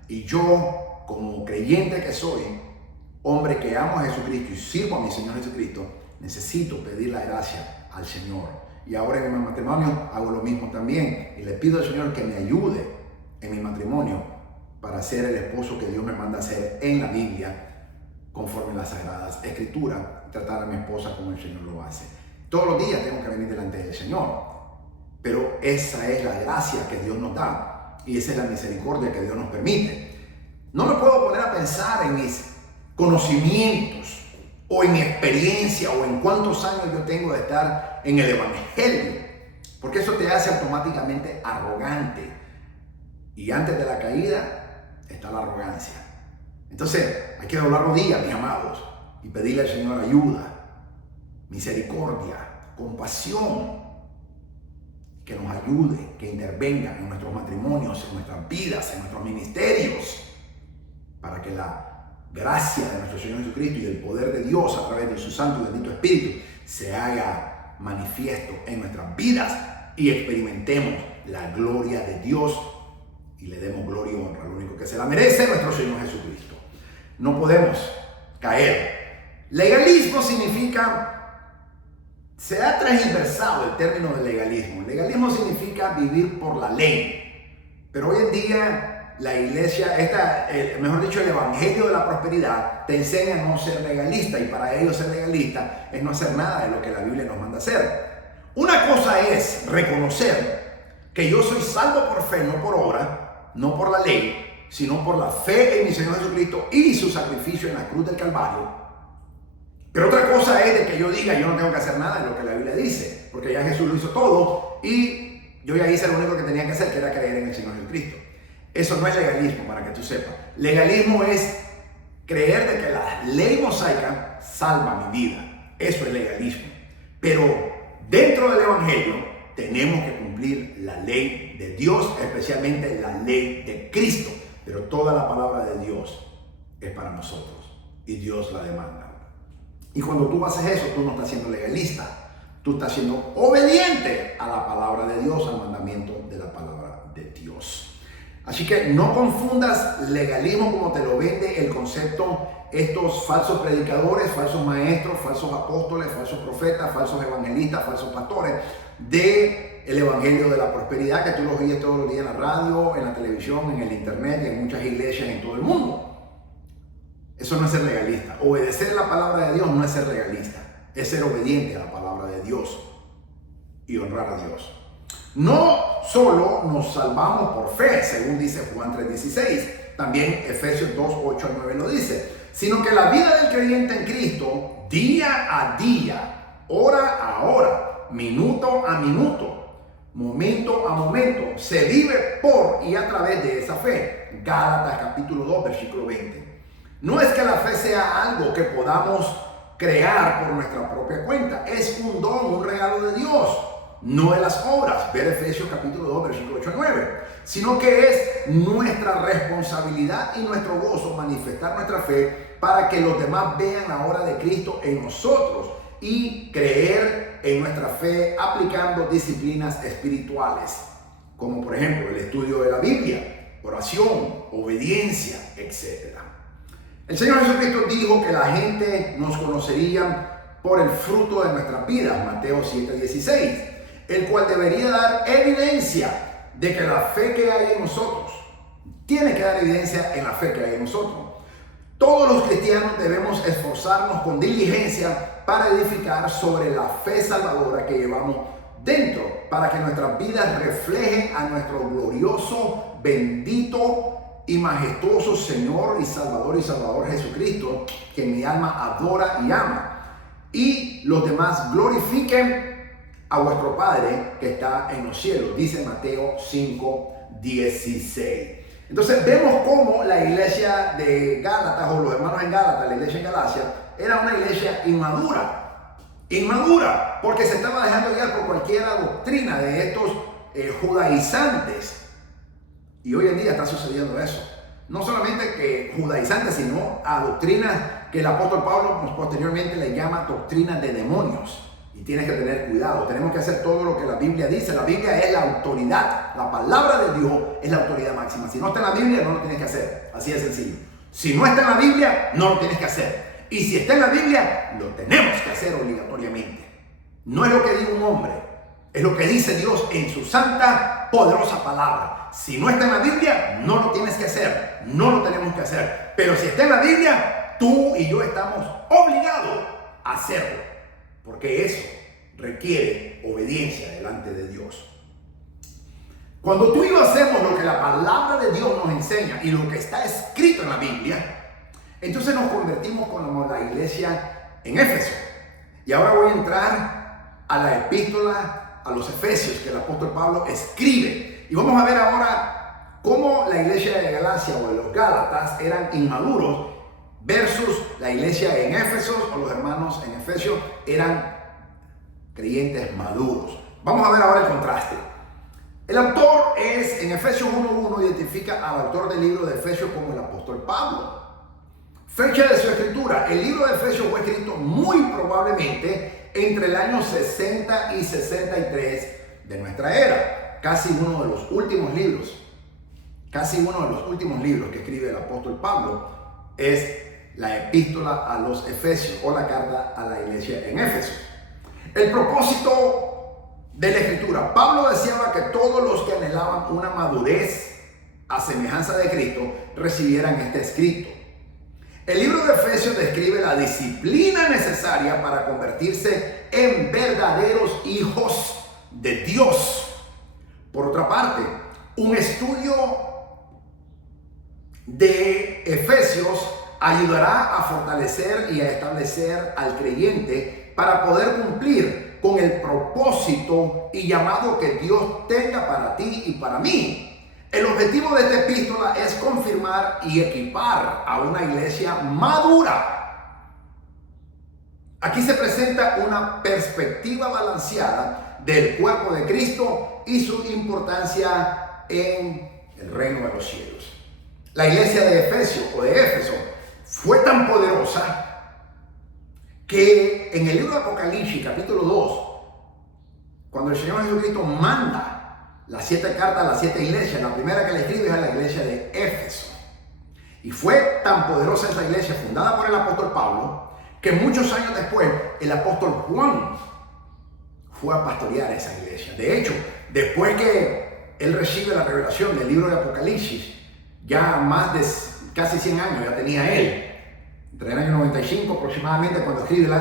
Y yo, como creyente que soy, hombre que amo a Jesucristo y sirvo a mi Señor Jesucristo, necesito pedir la gracia al Señor. Y ahora en mi matrimonio hago lo mismo también. Y le pido al Señor que me ayude en mi matrimonio para ser el esposo que Dios me manda a ser en la Biblia, conforme a las Sagradas Escrituras, tratar a mi esposa como el Señor lo hace. Todos los días tengo que venir delante del Señor. Pero esa es la gracia que Dios nos da y esa es la misericordia que Dios nos permite. No me puedo poner a pensar en mis conocimientos o en mi experiencia o en cuántos años yo tengo de estar en el Evangelio, porque eso te hace automáticamente arrogante. Y antes de la caída está la arrogancia. Entonces hay que doblar rodillas, mis amados, y pedirle al Señor ayuda, misericordia, compasión, que nos ayude, que intervenga en nuestros matrimonios, en nuestras vidas, en nuestros ministerios, para que la gracia de nuestro Señor Jesucristo y el poder de Dios a través de su Santo y bendito Espíritu se haga manifiesto en nuestras vidas y experimentemos la gloria de Dios y le demos gloria y honra, lo único que se la merece, nuestro Señor Jesucristo. No podemos caer. Legalismo significa... Se ha transversado el término de legalismo. Legalismo significa vivir por la ley. Pero hoy en día la iglesia, mejor dicho, el evangelio de la prosperidad te enseña a no ser legalista. Y para ellos ser legalista es no hacer nada de lo que la Biblia nos manda hacer. Una cosa es reconocer que yo soy salvo por fe, no por obra, no por la ley, sino por la fe en mi Señor Jesucristo y su sacrificio en la cruz del Calvario. Pero otra cosa es de que yo diga, yo no tengo que hacer nada de lo que la Biblia dice, porque ya Jesús lo hizo todo y yo ya hice lo único que tenía que hacer, que era creer en el Señor Jesucristo. Eso no es legalismo, para que tú sepas. Legalismo es creer de que la ley mosaica salva mi vida. Eso es legalismo. Pero dentro del Evangelio tenemos que cumplir la ley de Dios, especialmente la ley de Cristo. Pero toda la palabra de Dios es para nosotros y Dios la demanda. Y cuando tú haces eso, tú no estás siendo legalista, tú estás siendo obediente a la palabra de Dios, al mandamiento de la palabra de Dios. Así que no confundas legalismo como te lo vende el concepto estos falsos predicadores, falsos maestros, falsos apóstoles, falsos profetas, falsos evangelistas, falsos pastores del evangelio de la prosperidad, que tú los oyes todos los días en la radio, en la televisión, en el internet y en muchas iglesias en todo el mundo. Eso no es ser legalista. Obedecer la palabra de Dios no es ser legalista. Es ser obediente a la palabra de Dios y honrar a Dios. No solo nos salvamos por fe, según dice Juan 3:16. También Efesios 2:8-9 lo dice. Sino que la vida del creyente en Cristo, día a día, hora a hora, minuto a minuto, momento a momento, se vive por y a través de esa fe. Gálatas capítulo 2, versículo 20. No es que la fe sea algo que podamos crear por nuestra propia cuenta. Es un don, un regalo de Dios, no de las obras. Ver Efesios capítulo 2, versículo 8 a 9. Sino que es nuestra responsabilidad y nuestro gozo manifestar nuestra fe para que los demás vean la obra de Cristo en nosotros y creer en nuestra fe aplicando disciplinas espirituales, como por ejemplo el estudio de la Biblia, oración, obediencia, etc. El Señor Jesucristo dijo que la gente nos conocería por el fruto de nuestras vidas, Mateo 7:16, el cual debería dar evidencia de que la fe que hay en nosotros, tiene que dar evidencia en la fe que hay en nosotros. Todos los cristianos debemos esforzarnos con diligencia para edificar sobre la fe salvadora que llevamos dentro, para que nuestras vidas reflejen a nuestro glorioso, bendito y majestuoso Señor y Salvador Jesucristo, que mi alma adora y ama, y los demás glorifiquen a vuestro Padre que está en los cielos, dice Mateo 5:16. Entonces vemos cómo la iglesia de Gálatas, o los hermanos en Gálatas, la iglesia en Galacia, era una iglesia inmadura, porque se estaba dejando guiar por cualquier doctrina de estos judaizantes. Y hoy en día está sucediendo eso. No solamente que judaizantes, sino a doctrinas que el apóstol Pablo posteriormente le llama doctrinas de demonios. Y tienes que tener cuidado. Tenemos que hacer todo lo que la Biblia dice. La Biblia es la autoridad. La palabra de Dios es la autoridad máxima. Si no está en la Biblia, no lo tienes que hacer. Así de sencillo. Si no está en la Biblia, no lo tienes que hacer. Y si está en la Biblia, lo tenemos que hacer obligatoriamente. No es lo que diga un hombre. Es lo que dice Dios en su santa, poderosa palabra. Si no está en la Biblia, no lo tienes que hacer. No lo tenemos que hacer. Pero si está en la Biblia, tú y yo estamos obligados a hacerlo. Porque eso requiere obediencia delante de Dios. Cuando tú y yo hacemos lo que la palabra de Dios nos enseña y lo que está escrito en la Biblia, entonces nos convertimos como la iglesia en Éfeso. Y ahora voy a entrar a la epístola a los Efesios que el apóstol Pablo escribe. Y vamos a ver ahora cómo la iglesia de Galacia o de los Gálatas eran inmaduros versus la iglesia en Éfeso, o los hermanos en Efesios eran creyentes maduros. Vamos a ver ahora el contraste. El autor es, en Efesios 1:1, identifica al autor del libro de Efesios como el apóstol Pablo. Fecha de su escritura: el libro de Efesios fue escrito muy probablemente entre el año 60 y 63 de nuestra era. Casi uno de los últimos libros que escribe el apóstol Pablo es la epístola a los Efesios, o la carta a la iglesia en Éfeso. El propósito de la escritura: Pablo deseaba que todos los que anhelaban una madurez a semejanza de Cristo recibieran este escrito. El libro de Efesios describe la disciplina necesaria para convertirse en verdaderos hijos de Dios. Por otra parte, un estudio de Efesios ayudará a fortalecer y a establecer al creyente para poder cumplir con el propósito y llamado que Dios tenga para ti y para mí. El objetivo de esta epístola es confirmar y equipar a una iglesia madura. Aquí se presenta una perspectiva balanceada del cuerpo de Cristo y su importancia en el reino de los cielos. La iglesia de Efesios o de Éfeso fue tan poderosa que en el libro de Apocalipsis, capítulo 2, cuando el Señor Jesucristo manda las 7 cartas a las 7 iglesias, la primera que le escribe es a la iglesia de Éfeso. Y fue tan poderosa esa iglesia, fundada por el apóstol Pablo, que muchos años después el apóstol Juan fue a pastorear esa iglesia. De hecho, después que él recibe la revelación del libro de Apocalipsis, ya más de casi 100 años ya tenía él, entre el año 95 aproximadamente, cuando escribe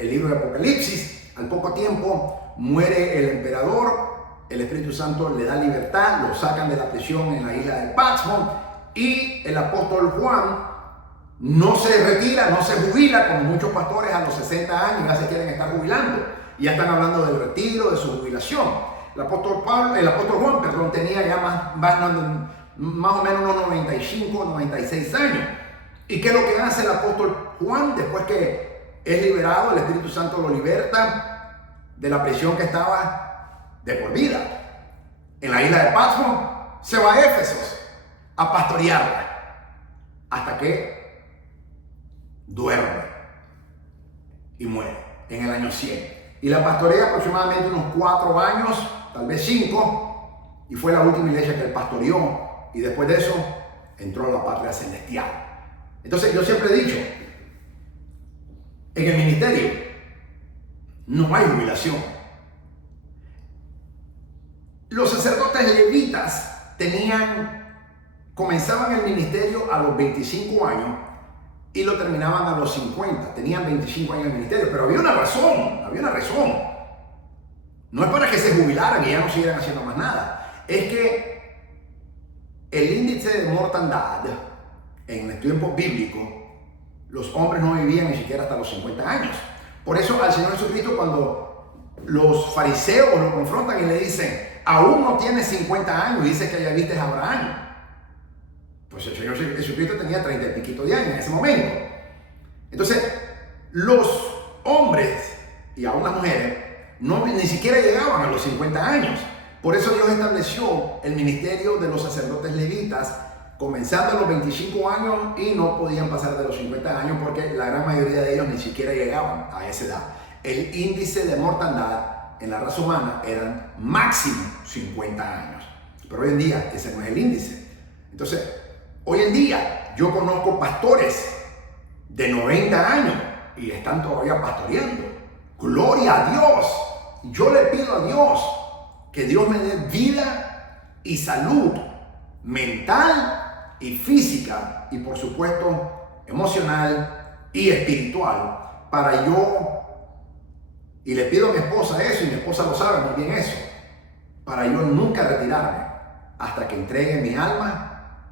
el libro de Apocalipsis. Al poco tiempo muere el emperador, el Espíritu Santo le da libertad, lo sacan de la prisión en la isla de Patmos, y el apóstol Juan no se retira, no se jubila, como muchos pastores a los 60 años ya se quieren estar jubilando, y ya están hablando del retiro, de su jubilación. El apóstol Juan, tenía ya más o menos unos 95, 96 años. ¿Y qué es lo que hace el apóstol Juan después que es liberado, el Espíritu Santo lo liberta de la prisión que estaba de por vida en la isla de Patmos, se va a Éfeso a pastorearla hasta que duerme y muere en el año 100. Y la pastorea aproximadamente unos 4 años, tal vez 5, y fue la última iglesia que él pastoreó, y después de eso entró a la patria celestial. Entonces yo siempre he dicho, en el ministerio no hay jubilación. Los sacerdotes levitas comenzaban el ministerio a los 25 años y lo terminaban a los 50. Tenían 25 años de ministerio, pero había una razón. No es para que se jubilaran y ya no siguieran haciendo más nada. Es que el índice de mortandad en el tiempo bíblico, los hombres no vivían ni siquiera hasta los 50 años. Por eso al Señor Jesucristo, cuando los fariseos lo confrontan y le dicen, aún no tienes 50 años y dice que ya viste a Abraham. Pues el Señor Jesucristo tenía 30 y piquito de años en ese momento. Entonces, los hombres y aún las mujeres ni siquiera llegaban a los 50 años. Por eso Dios estableció el ministerio de los sacerdotes levitas, comenzando a los 25 años y no podían pasar de los 50 años porque la gran mayoría de ellos ni siquiera llegaban a esa edad. El índice de mortandad en la raza humana eran máximo 50 años. Pero hoy en día ese no es el índice. Entonces, hoy en día yo conozco pastores de 90 años y están todavía pastoreando. Gloria a Dios. Yo le pido a Dios que Dios me dé vida y salud mental y física y por supuesto emocional y espiritual para yo, y le pido a mi esposa eso y mi esposa lo sabe muy bien eso, para yo nunca retirarme hasta que entregue mi alma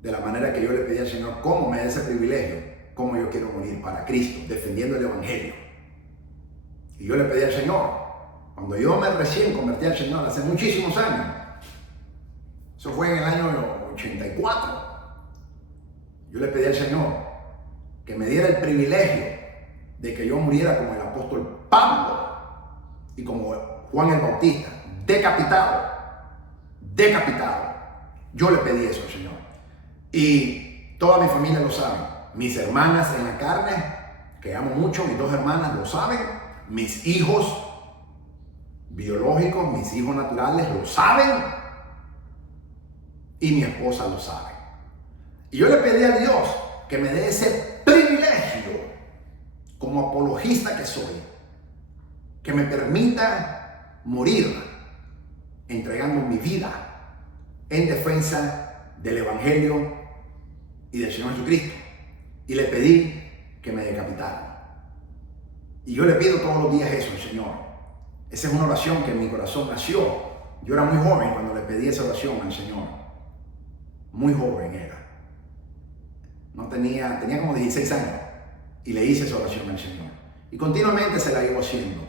de la manera que yo le pedí al Señor, cómo me dé ese privilegio, cómo yo quiero morir para Cristo, defendiendo el Evangelio. Y yo le pedí al Señor, cuando yo me recién convertí al Señor hace muchísimos años, eso fue en el año 84, yo le pedí al Señor que me diera el privilegio de que yo muriera como el apóstol Pablo y como Juan el Bautista, decapitado. Yo le pedí eso al Señor. Y toda mi familia lo sabe. Mis hermanas en la carne, que amo mucho, mis 2 hermanas lo saben. Mis hijos biológicos, mis hijos naturales lo saben. Y mi esposa lo sabe. Y yo le pedí a Dios que me dé ese privilegio, como apologista que soy, que me permita morir entregando mi vida en defensa del Evangelio y del Señor Jesucristo. Y le pedí que me decapitaran. Y yo le pido todos los días eso al Señor. Esa es una oración que en mi corazón nació. Yo era muy joven cuando le pedí esa oración al Señor. Muy joven era. No tenía como 16 años. Y le hice esa oración al Señor. Y continuamente se la llevo haciendo.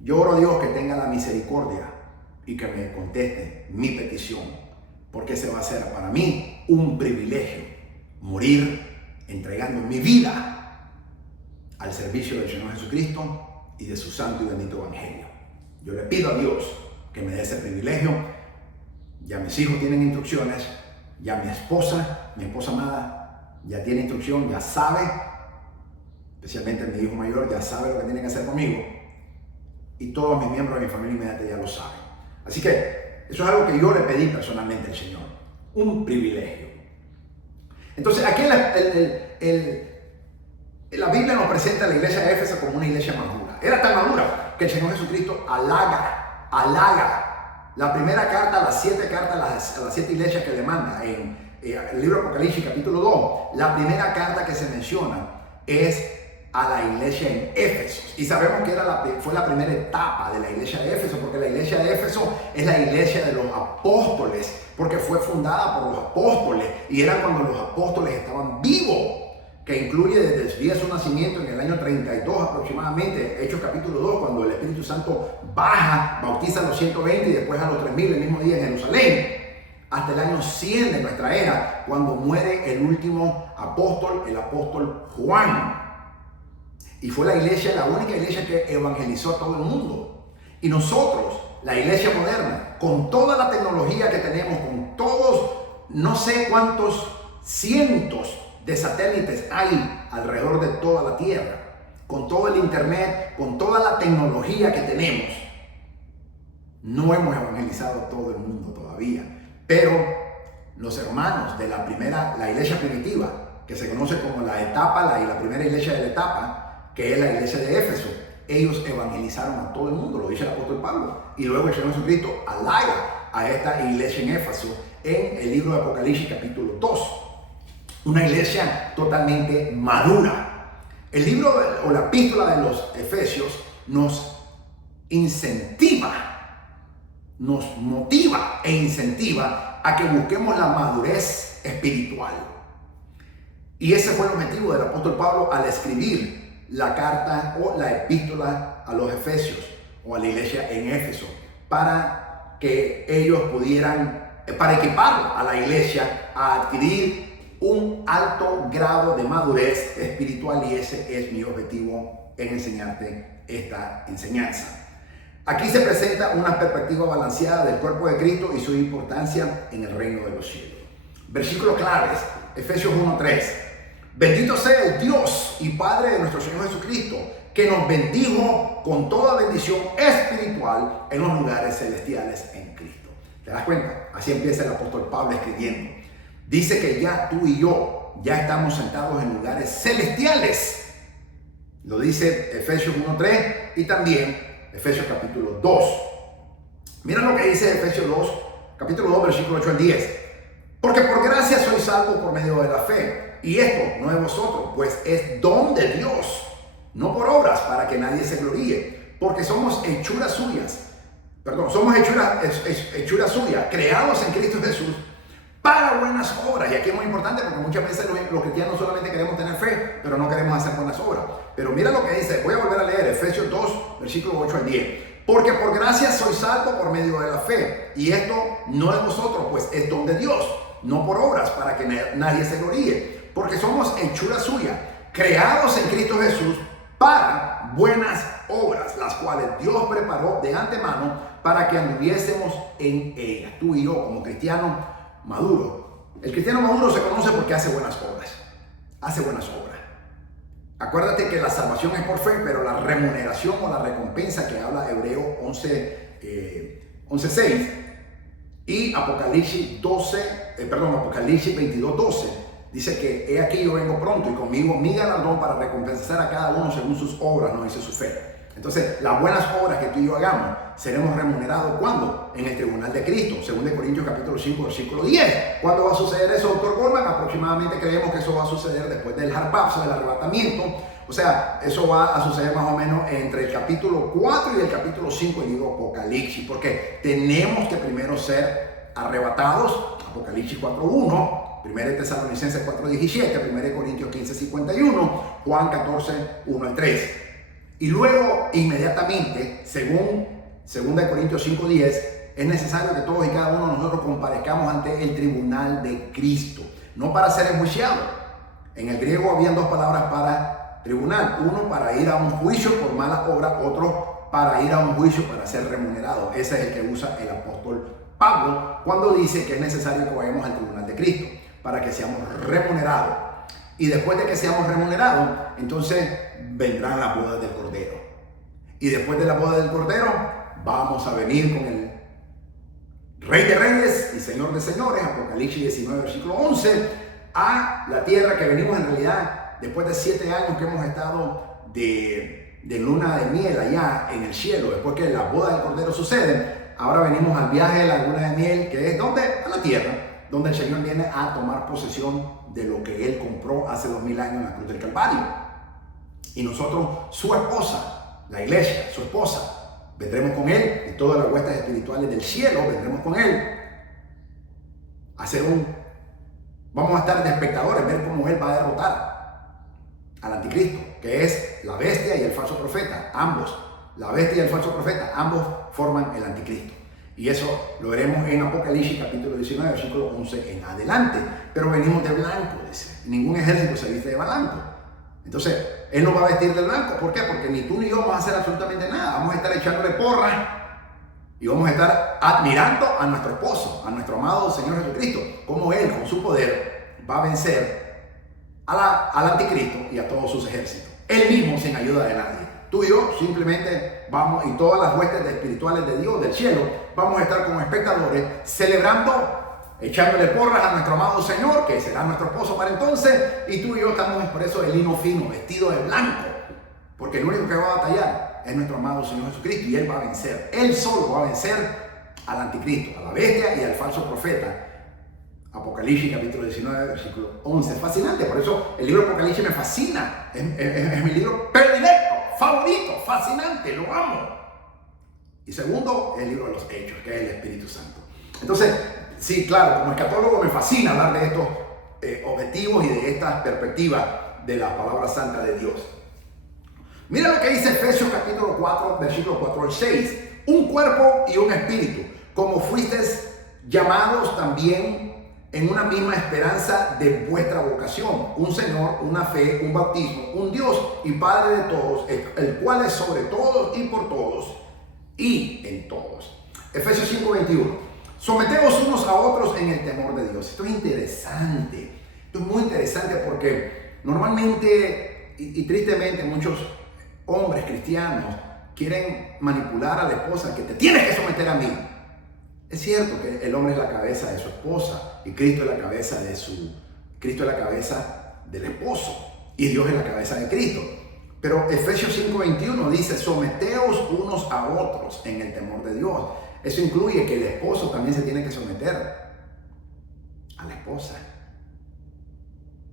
Yo oro a Dios que tenga la misericordia y que me conteste mi petición. Porque ese va a ser para mí un privilegio. Morir entregando mi vida al servicio del Señor Jesucristo y de su santo y bendito Evangelio. Yo le pido a Dios que me dé ese privilegio. Ya mis hijos tienen instrucciones, ya mi esposa amada, ya tiene instrucción, ya sabe, especialmente mi hijo mayor, ya sabe lo que tiene que hacer conmigo. Y todos mis miembros de mi familia inmediata ya lo saben. Así que eso es algo que yo le pedí personalmente al Señor. Un privilegio. Entonces aquí la Biblia nos presenta a la iglesia de Éfeso como una iglesia madura. Era tan madura que el Señor Jesucristo halaga. La primera carta, las 7 cartas a las 7 iglesias que le manda en el libro Apocalipsis capítulo 2, la primera carta que se menciona es a la iglesia en Éfeso. Y sabemos que fue la primera etapa de la iglesia de Éfeso, porque la iglesia de Éfeso es la iglesia de los apóstoles, porque fue fundada por los apóstoles y era cuando los apóstoles estaban vivos, que incluye desde su nacimiento en el año 32 aproximadamente, Hechos capítulo 2, cuando el Espíritu Santo baja, bautiza a los 120 y después a los 3000 el mismo día en Jerusalén, hasta el año 100 de nuestra era, cuando muere el último apóstol, el apóstol Juan. Y fue la iglesia, la única iglesia que evangelizó a todo el mundo. Y nosotros, la iglesia moderna, con toda la tecnología que tenemos, con todos, no sé cuántos cientos de satélites hay alrededor de toda la Tierra, con todo el internet, con toda la tecnología que tenemos, no hemos evangelizado a todo el mundo todavía. Pero los hermanos de la iglesia primitiva, que se conoce como la primera iglesia de la etapa, que es la iglesia de Éfeso, ellos evangelizaron a todo el mundo, lo dice el apóstol Pablo. Y luego el Señor Jesucristo halaga a esta iglesia en Éfeso en el libro de Apocalipsis capítulo 2. Una iglesia totalmente madura. El libro o la epístola de los Efesios nos incentiva, nos motiva e incentiva a que busquemos la madurez espiritual. Y ese fue el motivo del apóstol Pablo al escribir la carta o la epístola a los Efesios o a la iglesia en Éfeso, para que ellos pudieran, para equipar a la iglesia a adquirir un alto grado de madurez espiritual, y ese es mi objetivo en enseñarte esta enseñanza. Aquí se presenta una perspectiva balanceada del cuerpo de Cristo y su importancia en el reino de los cielos. Versículos claves, Efesios 1:3. Bendito sea el Dios y Padre de nuestro Señor Jesucristo, que nos bendijo con toda bendición espiritual en los lugares celestiales en Cristo. ¿Te das cuenta? Así empieza el apóstol Pablo escribiendo. Dice que ya tú y yo ya estamos sentados en lugares celestiales. Lo dice Efesios 1:3 y también Efesios capítulo 2. Mira lo que dice Efesios 2, capítulo 2, versículo 8 al 10. Porque por gracia sois salvos por medio de la fe. Y esto no es vosotros, pues es don de Dios, no por obras, para que nadie se gloríe, porque somos hechuras suyas, hechura suya, creados en Cristo Jesús, para buenas obras. Y aquí es muy importante, porque muchas veces los cristianos solamente queremos tener fe, pero no queremos hacer buenas obras. Pero mira lo que dice, voy a volver a leer Efesios 2, versículo 8 al 10. Porque por gracia sois salvos por medio de la fe, y esto no es vosotros, pues es don de Dios, no por obras, para que nadie se gloríe. Porque somos hechura suya, creados en Cristo Jesús para buenas obras, las cuales Dios preparó de antemano para que anduviésemos en ellas. Tú y yo, como cristiano maduro. El cristiano maduro se conoce porque hace buenas obras. Hace buenas obras. Acuérdate que la salvación es por fe, pero la remuneración o la recompensa que habla Hebreo 11:6 y Apocalipsis 22:12. Dice que he aquí yo vengo pronto y conmigo mi galardón para recompensar a cada uno según sus obras, no dice su fe. Entonces, las buenas obras que tú y yo hagamos, seremos remunerados ¿cuándo? En el tribunal de Cristo, 2 Corintios capítulo 5, versículo 10. ¿Cuándo va a suceder eso, doctor Goldman? Aproximadamente creemos que eso va a suceder después del harpazo, del arrebatamiento. O sea, eso va a suceder más o menos entre el capítulo 4 y el capítulo 5 del libro Apocalipsis, porque tenemos que primero ser arrebatados, Apocalipsis 4:1, 1 Tesalonicenses 4:17, 1 Corintios 15:51, Juan 14:1-3. Y luego, inmediatamente, según 2 Corintios 5:10, es necesario que todos y cada uno de nosotros comparezcamos ante el tribunal de Cristo, no para ser enjuiciados. En el griego habían dos palabras para tribunal, uno para ir a un juicio por mala obra, otro para ir a un juicio para ser remunerado. Ese es el que usa el apóstol Pablo cuando dice que es necesario que vayamos al tribunal de Cristo para que seamos remunerados. Y después de que seamos remunerados, entonces vendrán las bodas del Cordero. Y después de la boda del Cordero, vamos a venir con el Rey de Reyes y Señor de Señores, Apocalipsis 19, versículo 11, a la tierra, que venimos en realidad después de 7 años que hemos estado de luna de miel allá en el cielo. Después que las bodas del Cordero suceden, ahora venimos al viaje de la luna de miel, que es ¿dónde? A la tierra, donde el Señor viene a tomar posesión de lo que Él compró hace 2000 años en la cruz del Calvario. Y nosotros, su esposa, la iglesia, su esposa, vendremos con Él y todas las huestes espirituales del cielo, vendremos con Él a hacer vamos a estar de espectadores, ver cómo Él va a derrotar al anticristo, que es la bestia y el falso profeta. Ambos, la bestia y el falso profeta, ambos forman el anticristo. Y eso lo veremos en Apocalipsis capítulo 19, versículo 11 en adelante. Pero venimos de blanco, dice. Ningún ejército se viste de blanco. Entonces, Él nos va a vestir de blanco. ¿Por qué? Porque ni tú ni yo vamos a hacer absolutamente nada. Vamos a estar echándole porras y vamos a estar admirando a nuestro esposo, a nuestro amado Señor Jesucristo, como Él, con su poder, va a vencer al anticristo y a todos sus ejércitos. Él mismo, sin ayuda de nadie. Tú y yo simplemente vamos, y todas las huestes espirituales de Dios, del cielo, vamos a estar como espectadores, celebrando, echándole porras a nuestro amado Señor, que será nuestro esposo para entonces, y tú y yo estamos por eso de lino fino, vestido de blanco, porque el único que va a batallar es nuestro amado Señor Jesucristo, y Él va a vencer. Él solo va a vencer al anticristo, a la bestia y al falso profeta. Apocalipsis capítulo 19, versículo 11. Es fascinante, por eso el libro de Apocalipsis me fascina. Es mi libro predilecto, favorito, fascinante, lo amo. Y segundo, el libro de los Hechos, que es el Espíritu Santo. Entonces, sí, claro, como escatólogo me fascina hablar de estos objetivos y de estas perspectivas de la palabra santa de Dios. Mira lo que dice Efesios capítulo 4, versículo 4 al 6. Un cuerpo y un espíritu, como fuisteis llamados también en una misma esperanza de vuestra vocación, un Señor, una fe, un bautismo, un Dios y Padre de todos, el cual es sobre todos y por todos y en todos. Efesios 5:21. Someteos unos a otros en el temor de Dios. Esto es interesante. Esto es muy interesante porque normalmente y tristemente muchos hombres cristianos quieren manipular a la esposa, que te tienes que someter a mí. Es cierto que el hombre es la cabeza de su esposa y Cristo es la cabeza del esposo y Dios es la cabeza de Cristo. Pero Efesios 5:21 dice: someteos unos a otros en el temor de Dios. Eso incluye que el esposo también se tiene que someter a la esposa.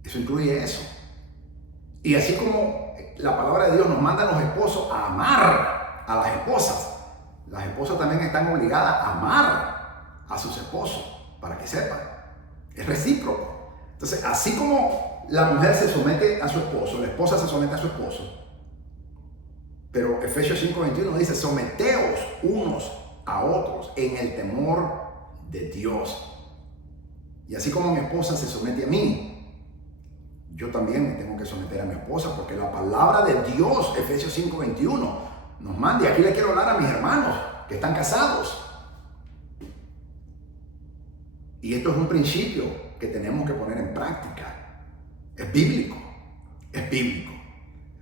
Eso incluye eso. Y así como la palabra de Dios nos manda a los esposos a amar a las esposas también están obligadas a amar a sus esposos, para que sepan. Es recíproco. Entonces, así como la mujer se somete a su esposo, la esposa se somete a su esposo, pero Efesios 5:21 dice: someteos unos a otros en el temor de Dios. Y así como mi esposa se somete a mí, yo también me tengo que someter a mi esposa, porque la palabra de Dios, Efesios 5:21, nos manda. Y aquí le quiero hablar a mis hermanos que están casados. Y esto es un principio que tenemos que poner en práctica. Es bíblico, es bíblico.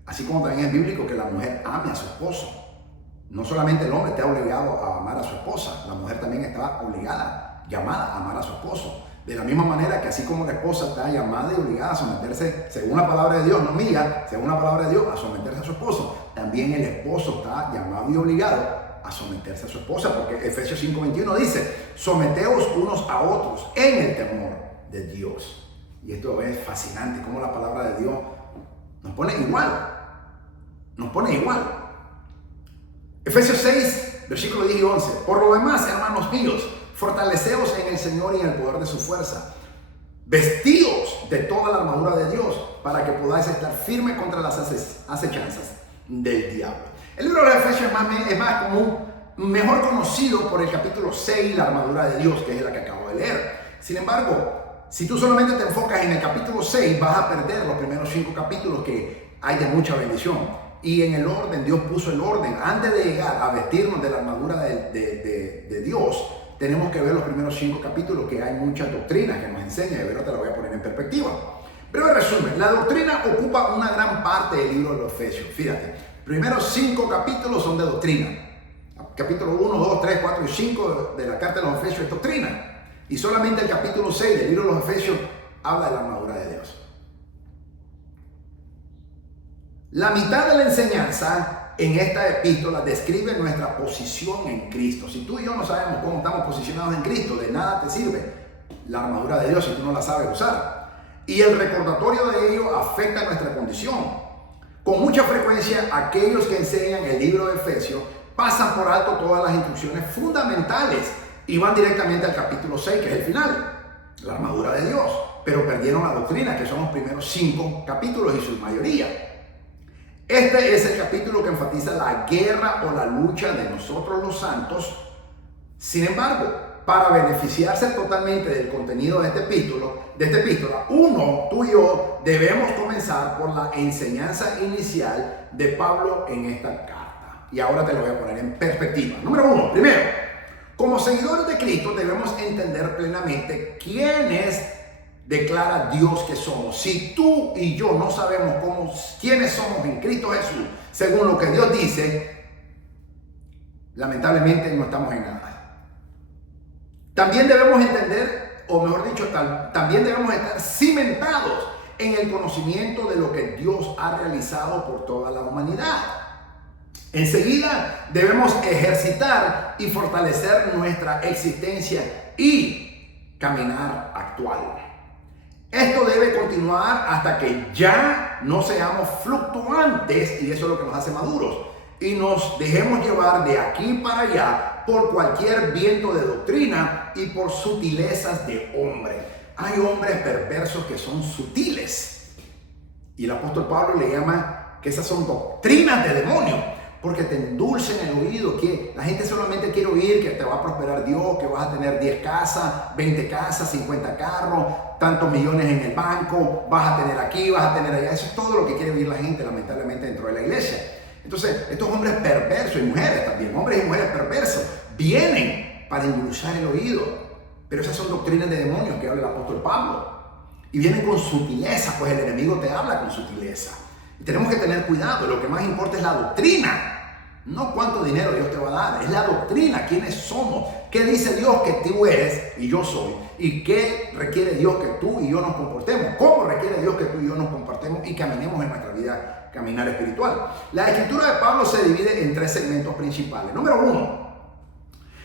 Así como también es bíblico que la mujer ame a su esposo. No solamente el hombre está obligado a amar a su esposa, la mujer también está obligada, llamada a amar a su esposo. De la misma manera que así como la esposa está llamada y obligada a someterse, según la palabra de Dios, no mía, según la palabra de Dios, a someterse a su esposo, también el esposo está llamado y obligado a someterse a su esposa, porque Efesios 5:21 dice: someteos unos a otros en el temor de Dios. Y esto es fascinante, como la palabra de Dios nos pone igual. Efesios 6, versículos 10 y 11. Por lo demás, hermanos míos, fortaleceos en el Señor y en el poder de su fuerza. Vestíos de toda la armadura de Dios, para que podáis estar firmes contra las acechanzas del diablo. El libro de Efesios es más común, mejor conocido por el capítulo 6, la armadura de Dios, que es la que acabo de leer. Sin embargo, si tú solamente te enfocas en el capítulo 6, vas a perder los primeros 5 capítulos que hay de mucha bendición. Y en el orden, Dios puso el orden. Antes de llegar a vestirnos de la armadura de Dios, tenemos que ver los primeros 5 capítulos, que hay muchas doctrinas que nos enseñan, y ahora te la voy a poner en perspectiva. Breve resumen: la doctrina ocupa una gran parte del libro de los Efesios. Fíjate, primeros 5 capítulos son de doctrina. Capítulo 1, 2, 3, 4 y 5 de la carta de los Efesios es doctrina. Y solamente el capítulo 6 del libro de los Efesios habla de la armadura de Dios. La mitad de la enseñanza en esta epístola describe nuestra posición en Cristo. Si tú y yo no sabemos cómo estamos posicionados en Cristo, de nada te sirve la armadura de Dios si tú no la sabes usar. Y el recordatorio de ello afecta nuestra condición. Con mucha frecuencia, aquellos que enseñan el libro de Efesios pasan por alto todas las instrucciones fundamentales y van directamente al capítulo 6, que es el final, la armadura de Dios. Pero perdieron la doctrina, que son los primeros 5 capítulos y su mayoría. Este es el capítulo que enfatiza la guerra o la lucha de nosotros los santos. Sin embargo, para beneficiarse totalmente del contenido de esta epístola, tú y yo debemos comenzar por la enseñanza inicial de Pablo en esta carta. Y ahora te lo voy a poner en perspectiva. Número 1, primero, como seguidores de Cristo debemos entender plenamente quiénes declara Dios que somos. Si tú y yo no sabemos quiénes somos en Cristo Jesús, según lo que Dios dice, lamentablemente no estamos en nada. También debemos entender, o mejor dicho, también debemos estar cimentados en el conocimiento de lo que Dios ha realizado por toda la humanidad. Enseguida debemos ejercitar y fortalecer nuestra existencia y caminar actual. Esto debe continuar hasta que ya no seamos fluctuantes, y eso es lo que nos hace maduros, y nos dejemos llevar de aquí para allá por cualquier viento de doctrina y por sutilezas de hombre. Hay hombres perversos que son sutiles, y el apóstol Pablo le llama que esas son doctrinas de demonio, porque te endulcen el oído, que la gente solamente quiere oír que te va a prosperar Dios, que vas a tener 10 casas, 20 casas, 50 carros, tantos millones en el banco, vas a tener aquí, vas a tener allá. Eso es todo lo que quiere oír la gente, lamentablemente, dentro de la iglesia. Entonces, estos hombres perversos y mujeres también, hombres y mujeres perversos, vienen para endulzar el oído. Pero esas son doctrinas de demonios que habla el apóstol Pablo. Y vienen con sutileza, pues el enemigo te habla con sutileza. Y tenemos que tener cuidado. Lo que más importa es la doctrina. No cuánto dinero Dios te va a dar, es la doctrina, quiénes somos, qué dice Dios que tú eres y yo soy, y qué requiere Dios que tú y yo nos comportemos, cómo requiere Dios que tú y yo nos comportemos y caminemos en nuestra vida, caminar espiritual. La escritura de Pablo se divide en 3 segmentos principales. Número 1,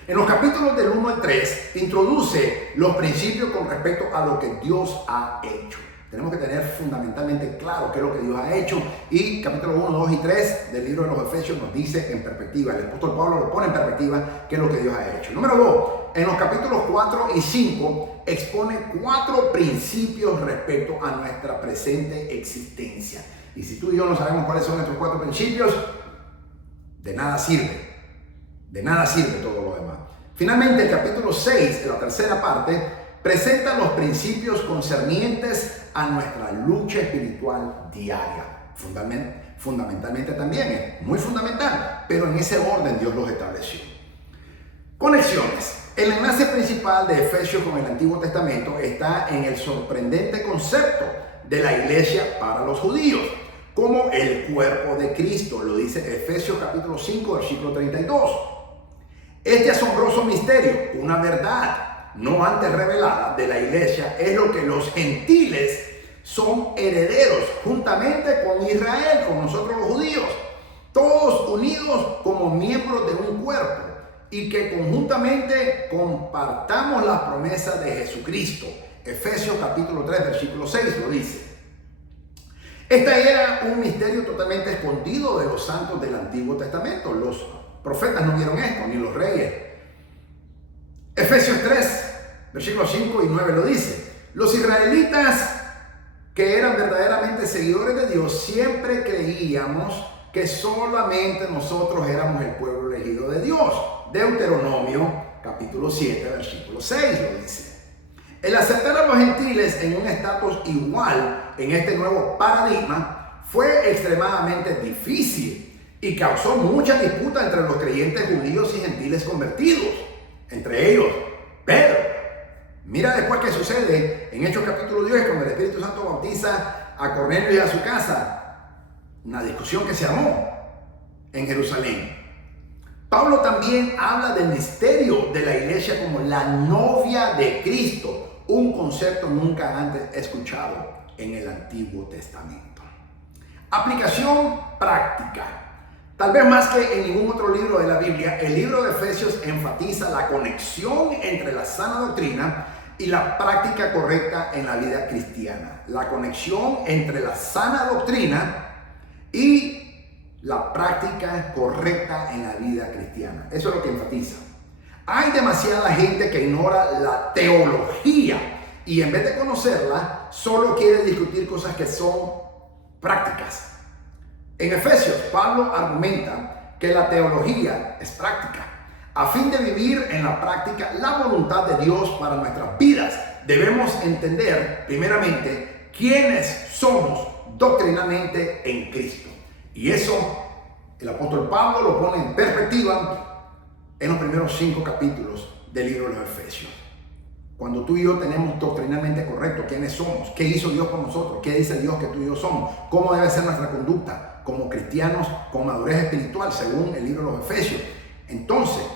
en los capítulos del 1 al 3, introduce los principios con respecto a lo que Dios ha hecho. Tenemos que tener fundamentalmente claro qué es lo que Dios ha hecho, y capítulo 1, 2 y 3 del libro de los Efesios nos dice en perspectiva, el apóstol Pablo lo pone en perspectiva qué es lo que Dios ha hecho. Número 2, en los capítulos 4 y 5 expone 4 principios respecto a nuestra presente existencia. Y si tú y yo no sabemos cuáles son estos 4 principios, de nada sirve todo lo demás. Finalmente, el capítulo 6, en la tercera parte, presenta los principios concernientes a nuestra lucha espiritual diaria. Fundamentalmente también es muy fundamental, pero en ese orden Dios los estableció. Conexiones. El enlace principal de Efesios con el Antiguo Testamento está en el sorprendente concepto de la iglesia para los judíos, como el cuerpo de Cristo, lo dice Efesios capítulo 5, versículo 32. Este asombroso misterio, una verdad no antes revelada de la iglesia, es lo que los gentiles son herederos juntamente con Israel, con nosotros los judíos, todos unidos como miembros de un cuerpo, y que conjuntamente compartamos las promesas de Jesucristo. Efesios capítulo 3, versículo 6 lo dice. Este era un misterio totalmente escondido de los santos del Antiguo Testamento. Los profetas no vieron esto, ni los reyes. Efesios 3, versículos 5 y 9 lo dice. Los israelitas que eran verdaderamente seguidores de Dios siempre creíamos que solamente nosotros éramos el pueblo elegido de Dios. Deuteronomio capítulo 7, versículo 6 lo dice. El aceptar a los gentiles en un estatus igual en este nuevo paradigma fue extremadamente difícil y causó mucha disputa entre los creyentes judíos y gentiles convertidos, entre ellos Pedro. Mira después qué sucede en Hechos capítulo 10, cuando el Espíritu Santo bautiza a Cornelio y a su casa. Una discusión que se armó en Jerusalén. Pablo también habla del misterio de la iglesia como la novia de Cristo, un concepto nunca antes escuchado en el Antiguo Testamento. Aplicación práctica. Tal vez más que en ningún otro libro de la Biblia, el libro de Efesios enfatiza la conexión entre la sana doctrina y la práctica correcta en la vida cristiana. La conexión entre la sana doctrina y la práctica correcta en la vida cristiana. Eso es lo que enfatiza. Hay demasiada gente que ignora la teología y en vez de conocerla, solo quiere discutir cosas que son prácticas. En Efesios, Pablo argumenta que la teología es práctica. a fin de vivir en la práctica la voluntad de Dios para nuestras vidas. Debemos entender primeramente quiénes somos doctrinalmente en Cristo. Y eso el apóstol Pablo lo pone en perspectiva en los primeros 5 capítulos del libro de los Efesios. Cuando tú y yo tenemos doctrinalmente correcto quiénes somos, qué hizo Dios por nosotros, qué dice Dios que tú y yo somos, cómo debe ser nuestra conducta como cristianos con madurez espiritual según el libro de los Efesios, entonces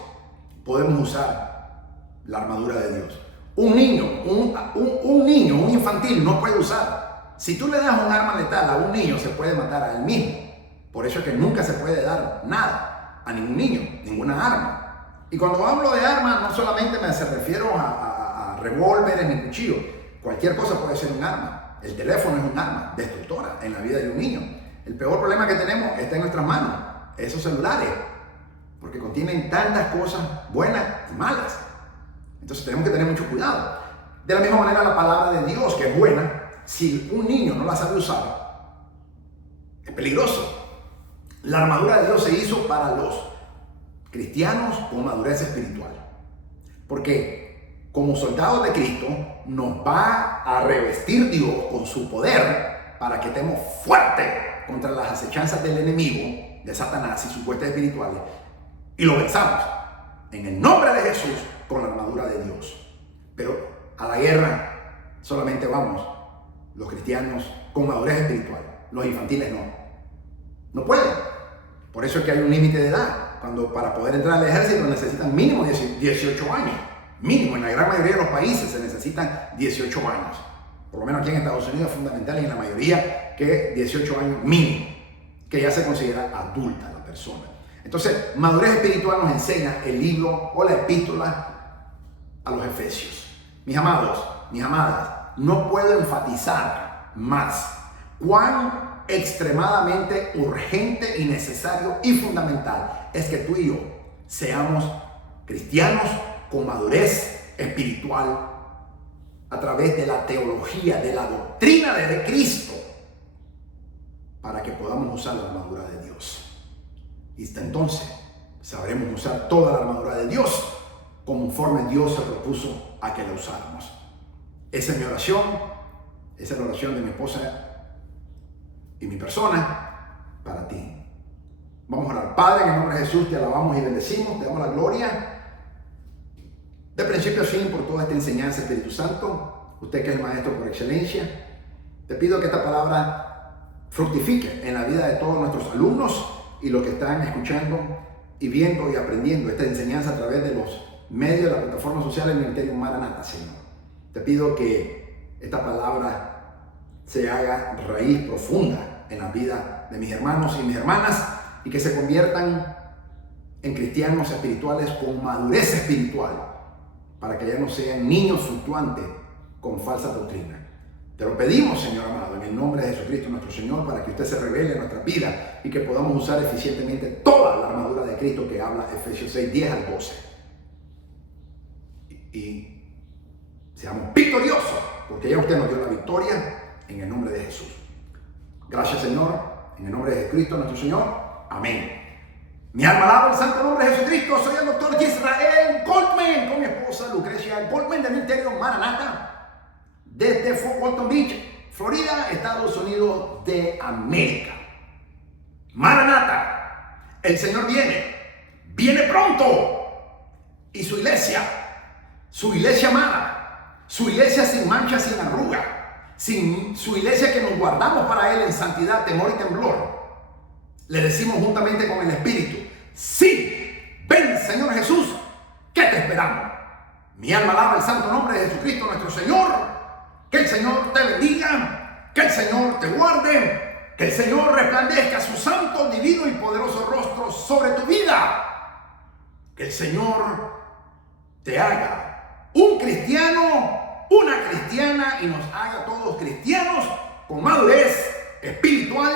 podemos usar la armadura de Dios. Un niño, un infantil no puede usar. Si tú le das un arma letal a un niño, se puede matar a él mismo. Por eso es que nunca se puede dar nada a ningún niño, ninguna arma. Y cuando hablo de armas, no solamente me refiero a revólveres ni cuchillos. Cualquier cosa puede ser un arma. El teléfono es un arma destructora en la vida de un niño. El peor problema que tenemos está en nuestras manos, esos celulares, porque contienen tantas cosas buenas y malas. Entonces tenemos que tener mucho cuidado. De la misma manera la palabra de Dios, que es buena, si un niño no la sabe usar, es peligroso. La armadura de Dios se hizo para los cristianos con madurez espiritual. Porque como soldados de Cristo nos va a revestir Dios con su poder para que estemos fuertes contra las acechanzas del enemigo, de Satanás y sus huestes espirituales, y lo venzamos en el nombre de Jesús con la armadura de Dios. Pero a la guerra solamente vamos los cristianos con madurez espiritual. Los infantiles no pueden. Por eso es que hay un límite de edad. Cuando para poder entrar al ejército necesitan mínimo 18 años. Mínimo, en la gran mayoría de los países se necesitan 18 años. Por lo menos aquí en Estados Unidos es fundamental y en la mayoría que 18 años mínimo, que ya se considera adulta la persona. Entonces, madurez espiritual nos enseña el libro o la epístola a los Efesios. Mis amados, mis amadas, no puedo enfatizar más cuán extremadamente urgente y necesario y fundamental es que tú y yo seamos cristianos con madurez espiritual a través de la teología, de la doctrina de Cristo, para que podamos usar la armadura de Dios. Y hasta entonces sabremos usar toda la armadura de Dios conforme Dios se propuso a que la usáramos. Esa es mi oración, esa es la oración de mi esposa y mi persona para ti. Vamos a orar. Padre, en el nombre de Jesús te alabamos y bendecimos, te damos la gloria de principio a fin por toda esta enseñanza, Espíritu Santo. Usted que es el maestro por excelencia, te pido que esta palabra fructifique en la vida de todos nuestros alumnos y los que están escuchando y viendo y aprendiendo esta enseñanza a través de los medios de la plataforma social del Ministerio Maranata, Señor. Te pido que esta palabra se haga raíz profunda en la vida de mis hermanos y mis hermanas y que se conviertan en cristianos espirituales con madurez espiritual, para que ya no sean niños fluctuantes con falsa doctrina. Te lo pedimos, Señor amado, en el nombre de Jesucristo nuestro Señor, para que usted se revele en nuestra vida y que podamos usar eficientemente toda la armadura de Cristo que habla Efesios 6, 10 al 12. Y seamos victoriosos, porque ya usted nos dio la victoria en el nombre de Jesús. Gracias, Señor, en el nombre de Jesucristo nuestro Señor. Amén. Mi alma alaba el santo nombre de Jesucristo. Soy el doctor Israel Goldman con mi esposa Lucrecia Goldman del Ministerio Maranata desde Fort Walton Beach, Florida, Estados Unidos de América. Maranata, el Señor viene pronto, y su iglesia amada, su iglesia sin mancha, sin arruga, su iglesia que nos guardamos para Él en santidad, temor y temblor. Le decimos juntamente con el Espíritu: sí, ven Señor Jesús, ¿qué te esperamos? Mi alma alaba el santo nombre de Jesucristo nuestro Señor. Que el Señor te bendiga, que el Señor te guarde, que el Señor resplandezca su santo, divino y poderoso rostro sobre tu vida. Que el Señor te haga un cristiano, una cristiana, y nos haga todos cristianos con madurez espiritual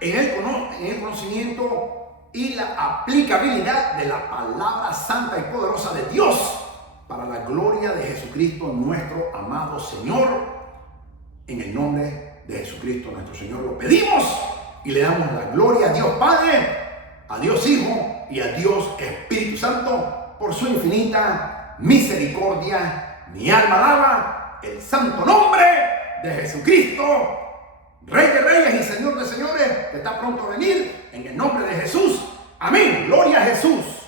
en el conocimiento y la aplicabilidad de la palabra santa y poderosa de Dios para la gloria de Jesucristo nuestro amado Señor. En el nombre de Jesucristo nuestro Señor lo pedimos y le damos la gloria a Dios Padre, a Dios Hijo y a Dios Espíritu Santo por su infinita misericordia. Mi alma alaba el santo nombre de Jesucristo, Rey de Reyes y Señor de Señores, que está pronto a venir, en el nombre de Jesús. Amén. Gloria a Jesús.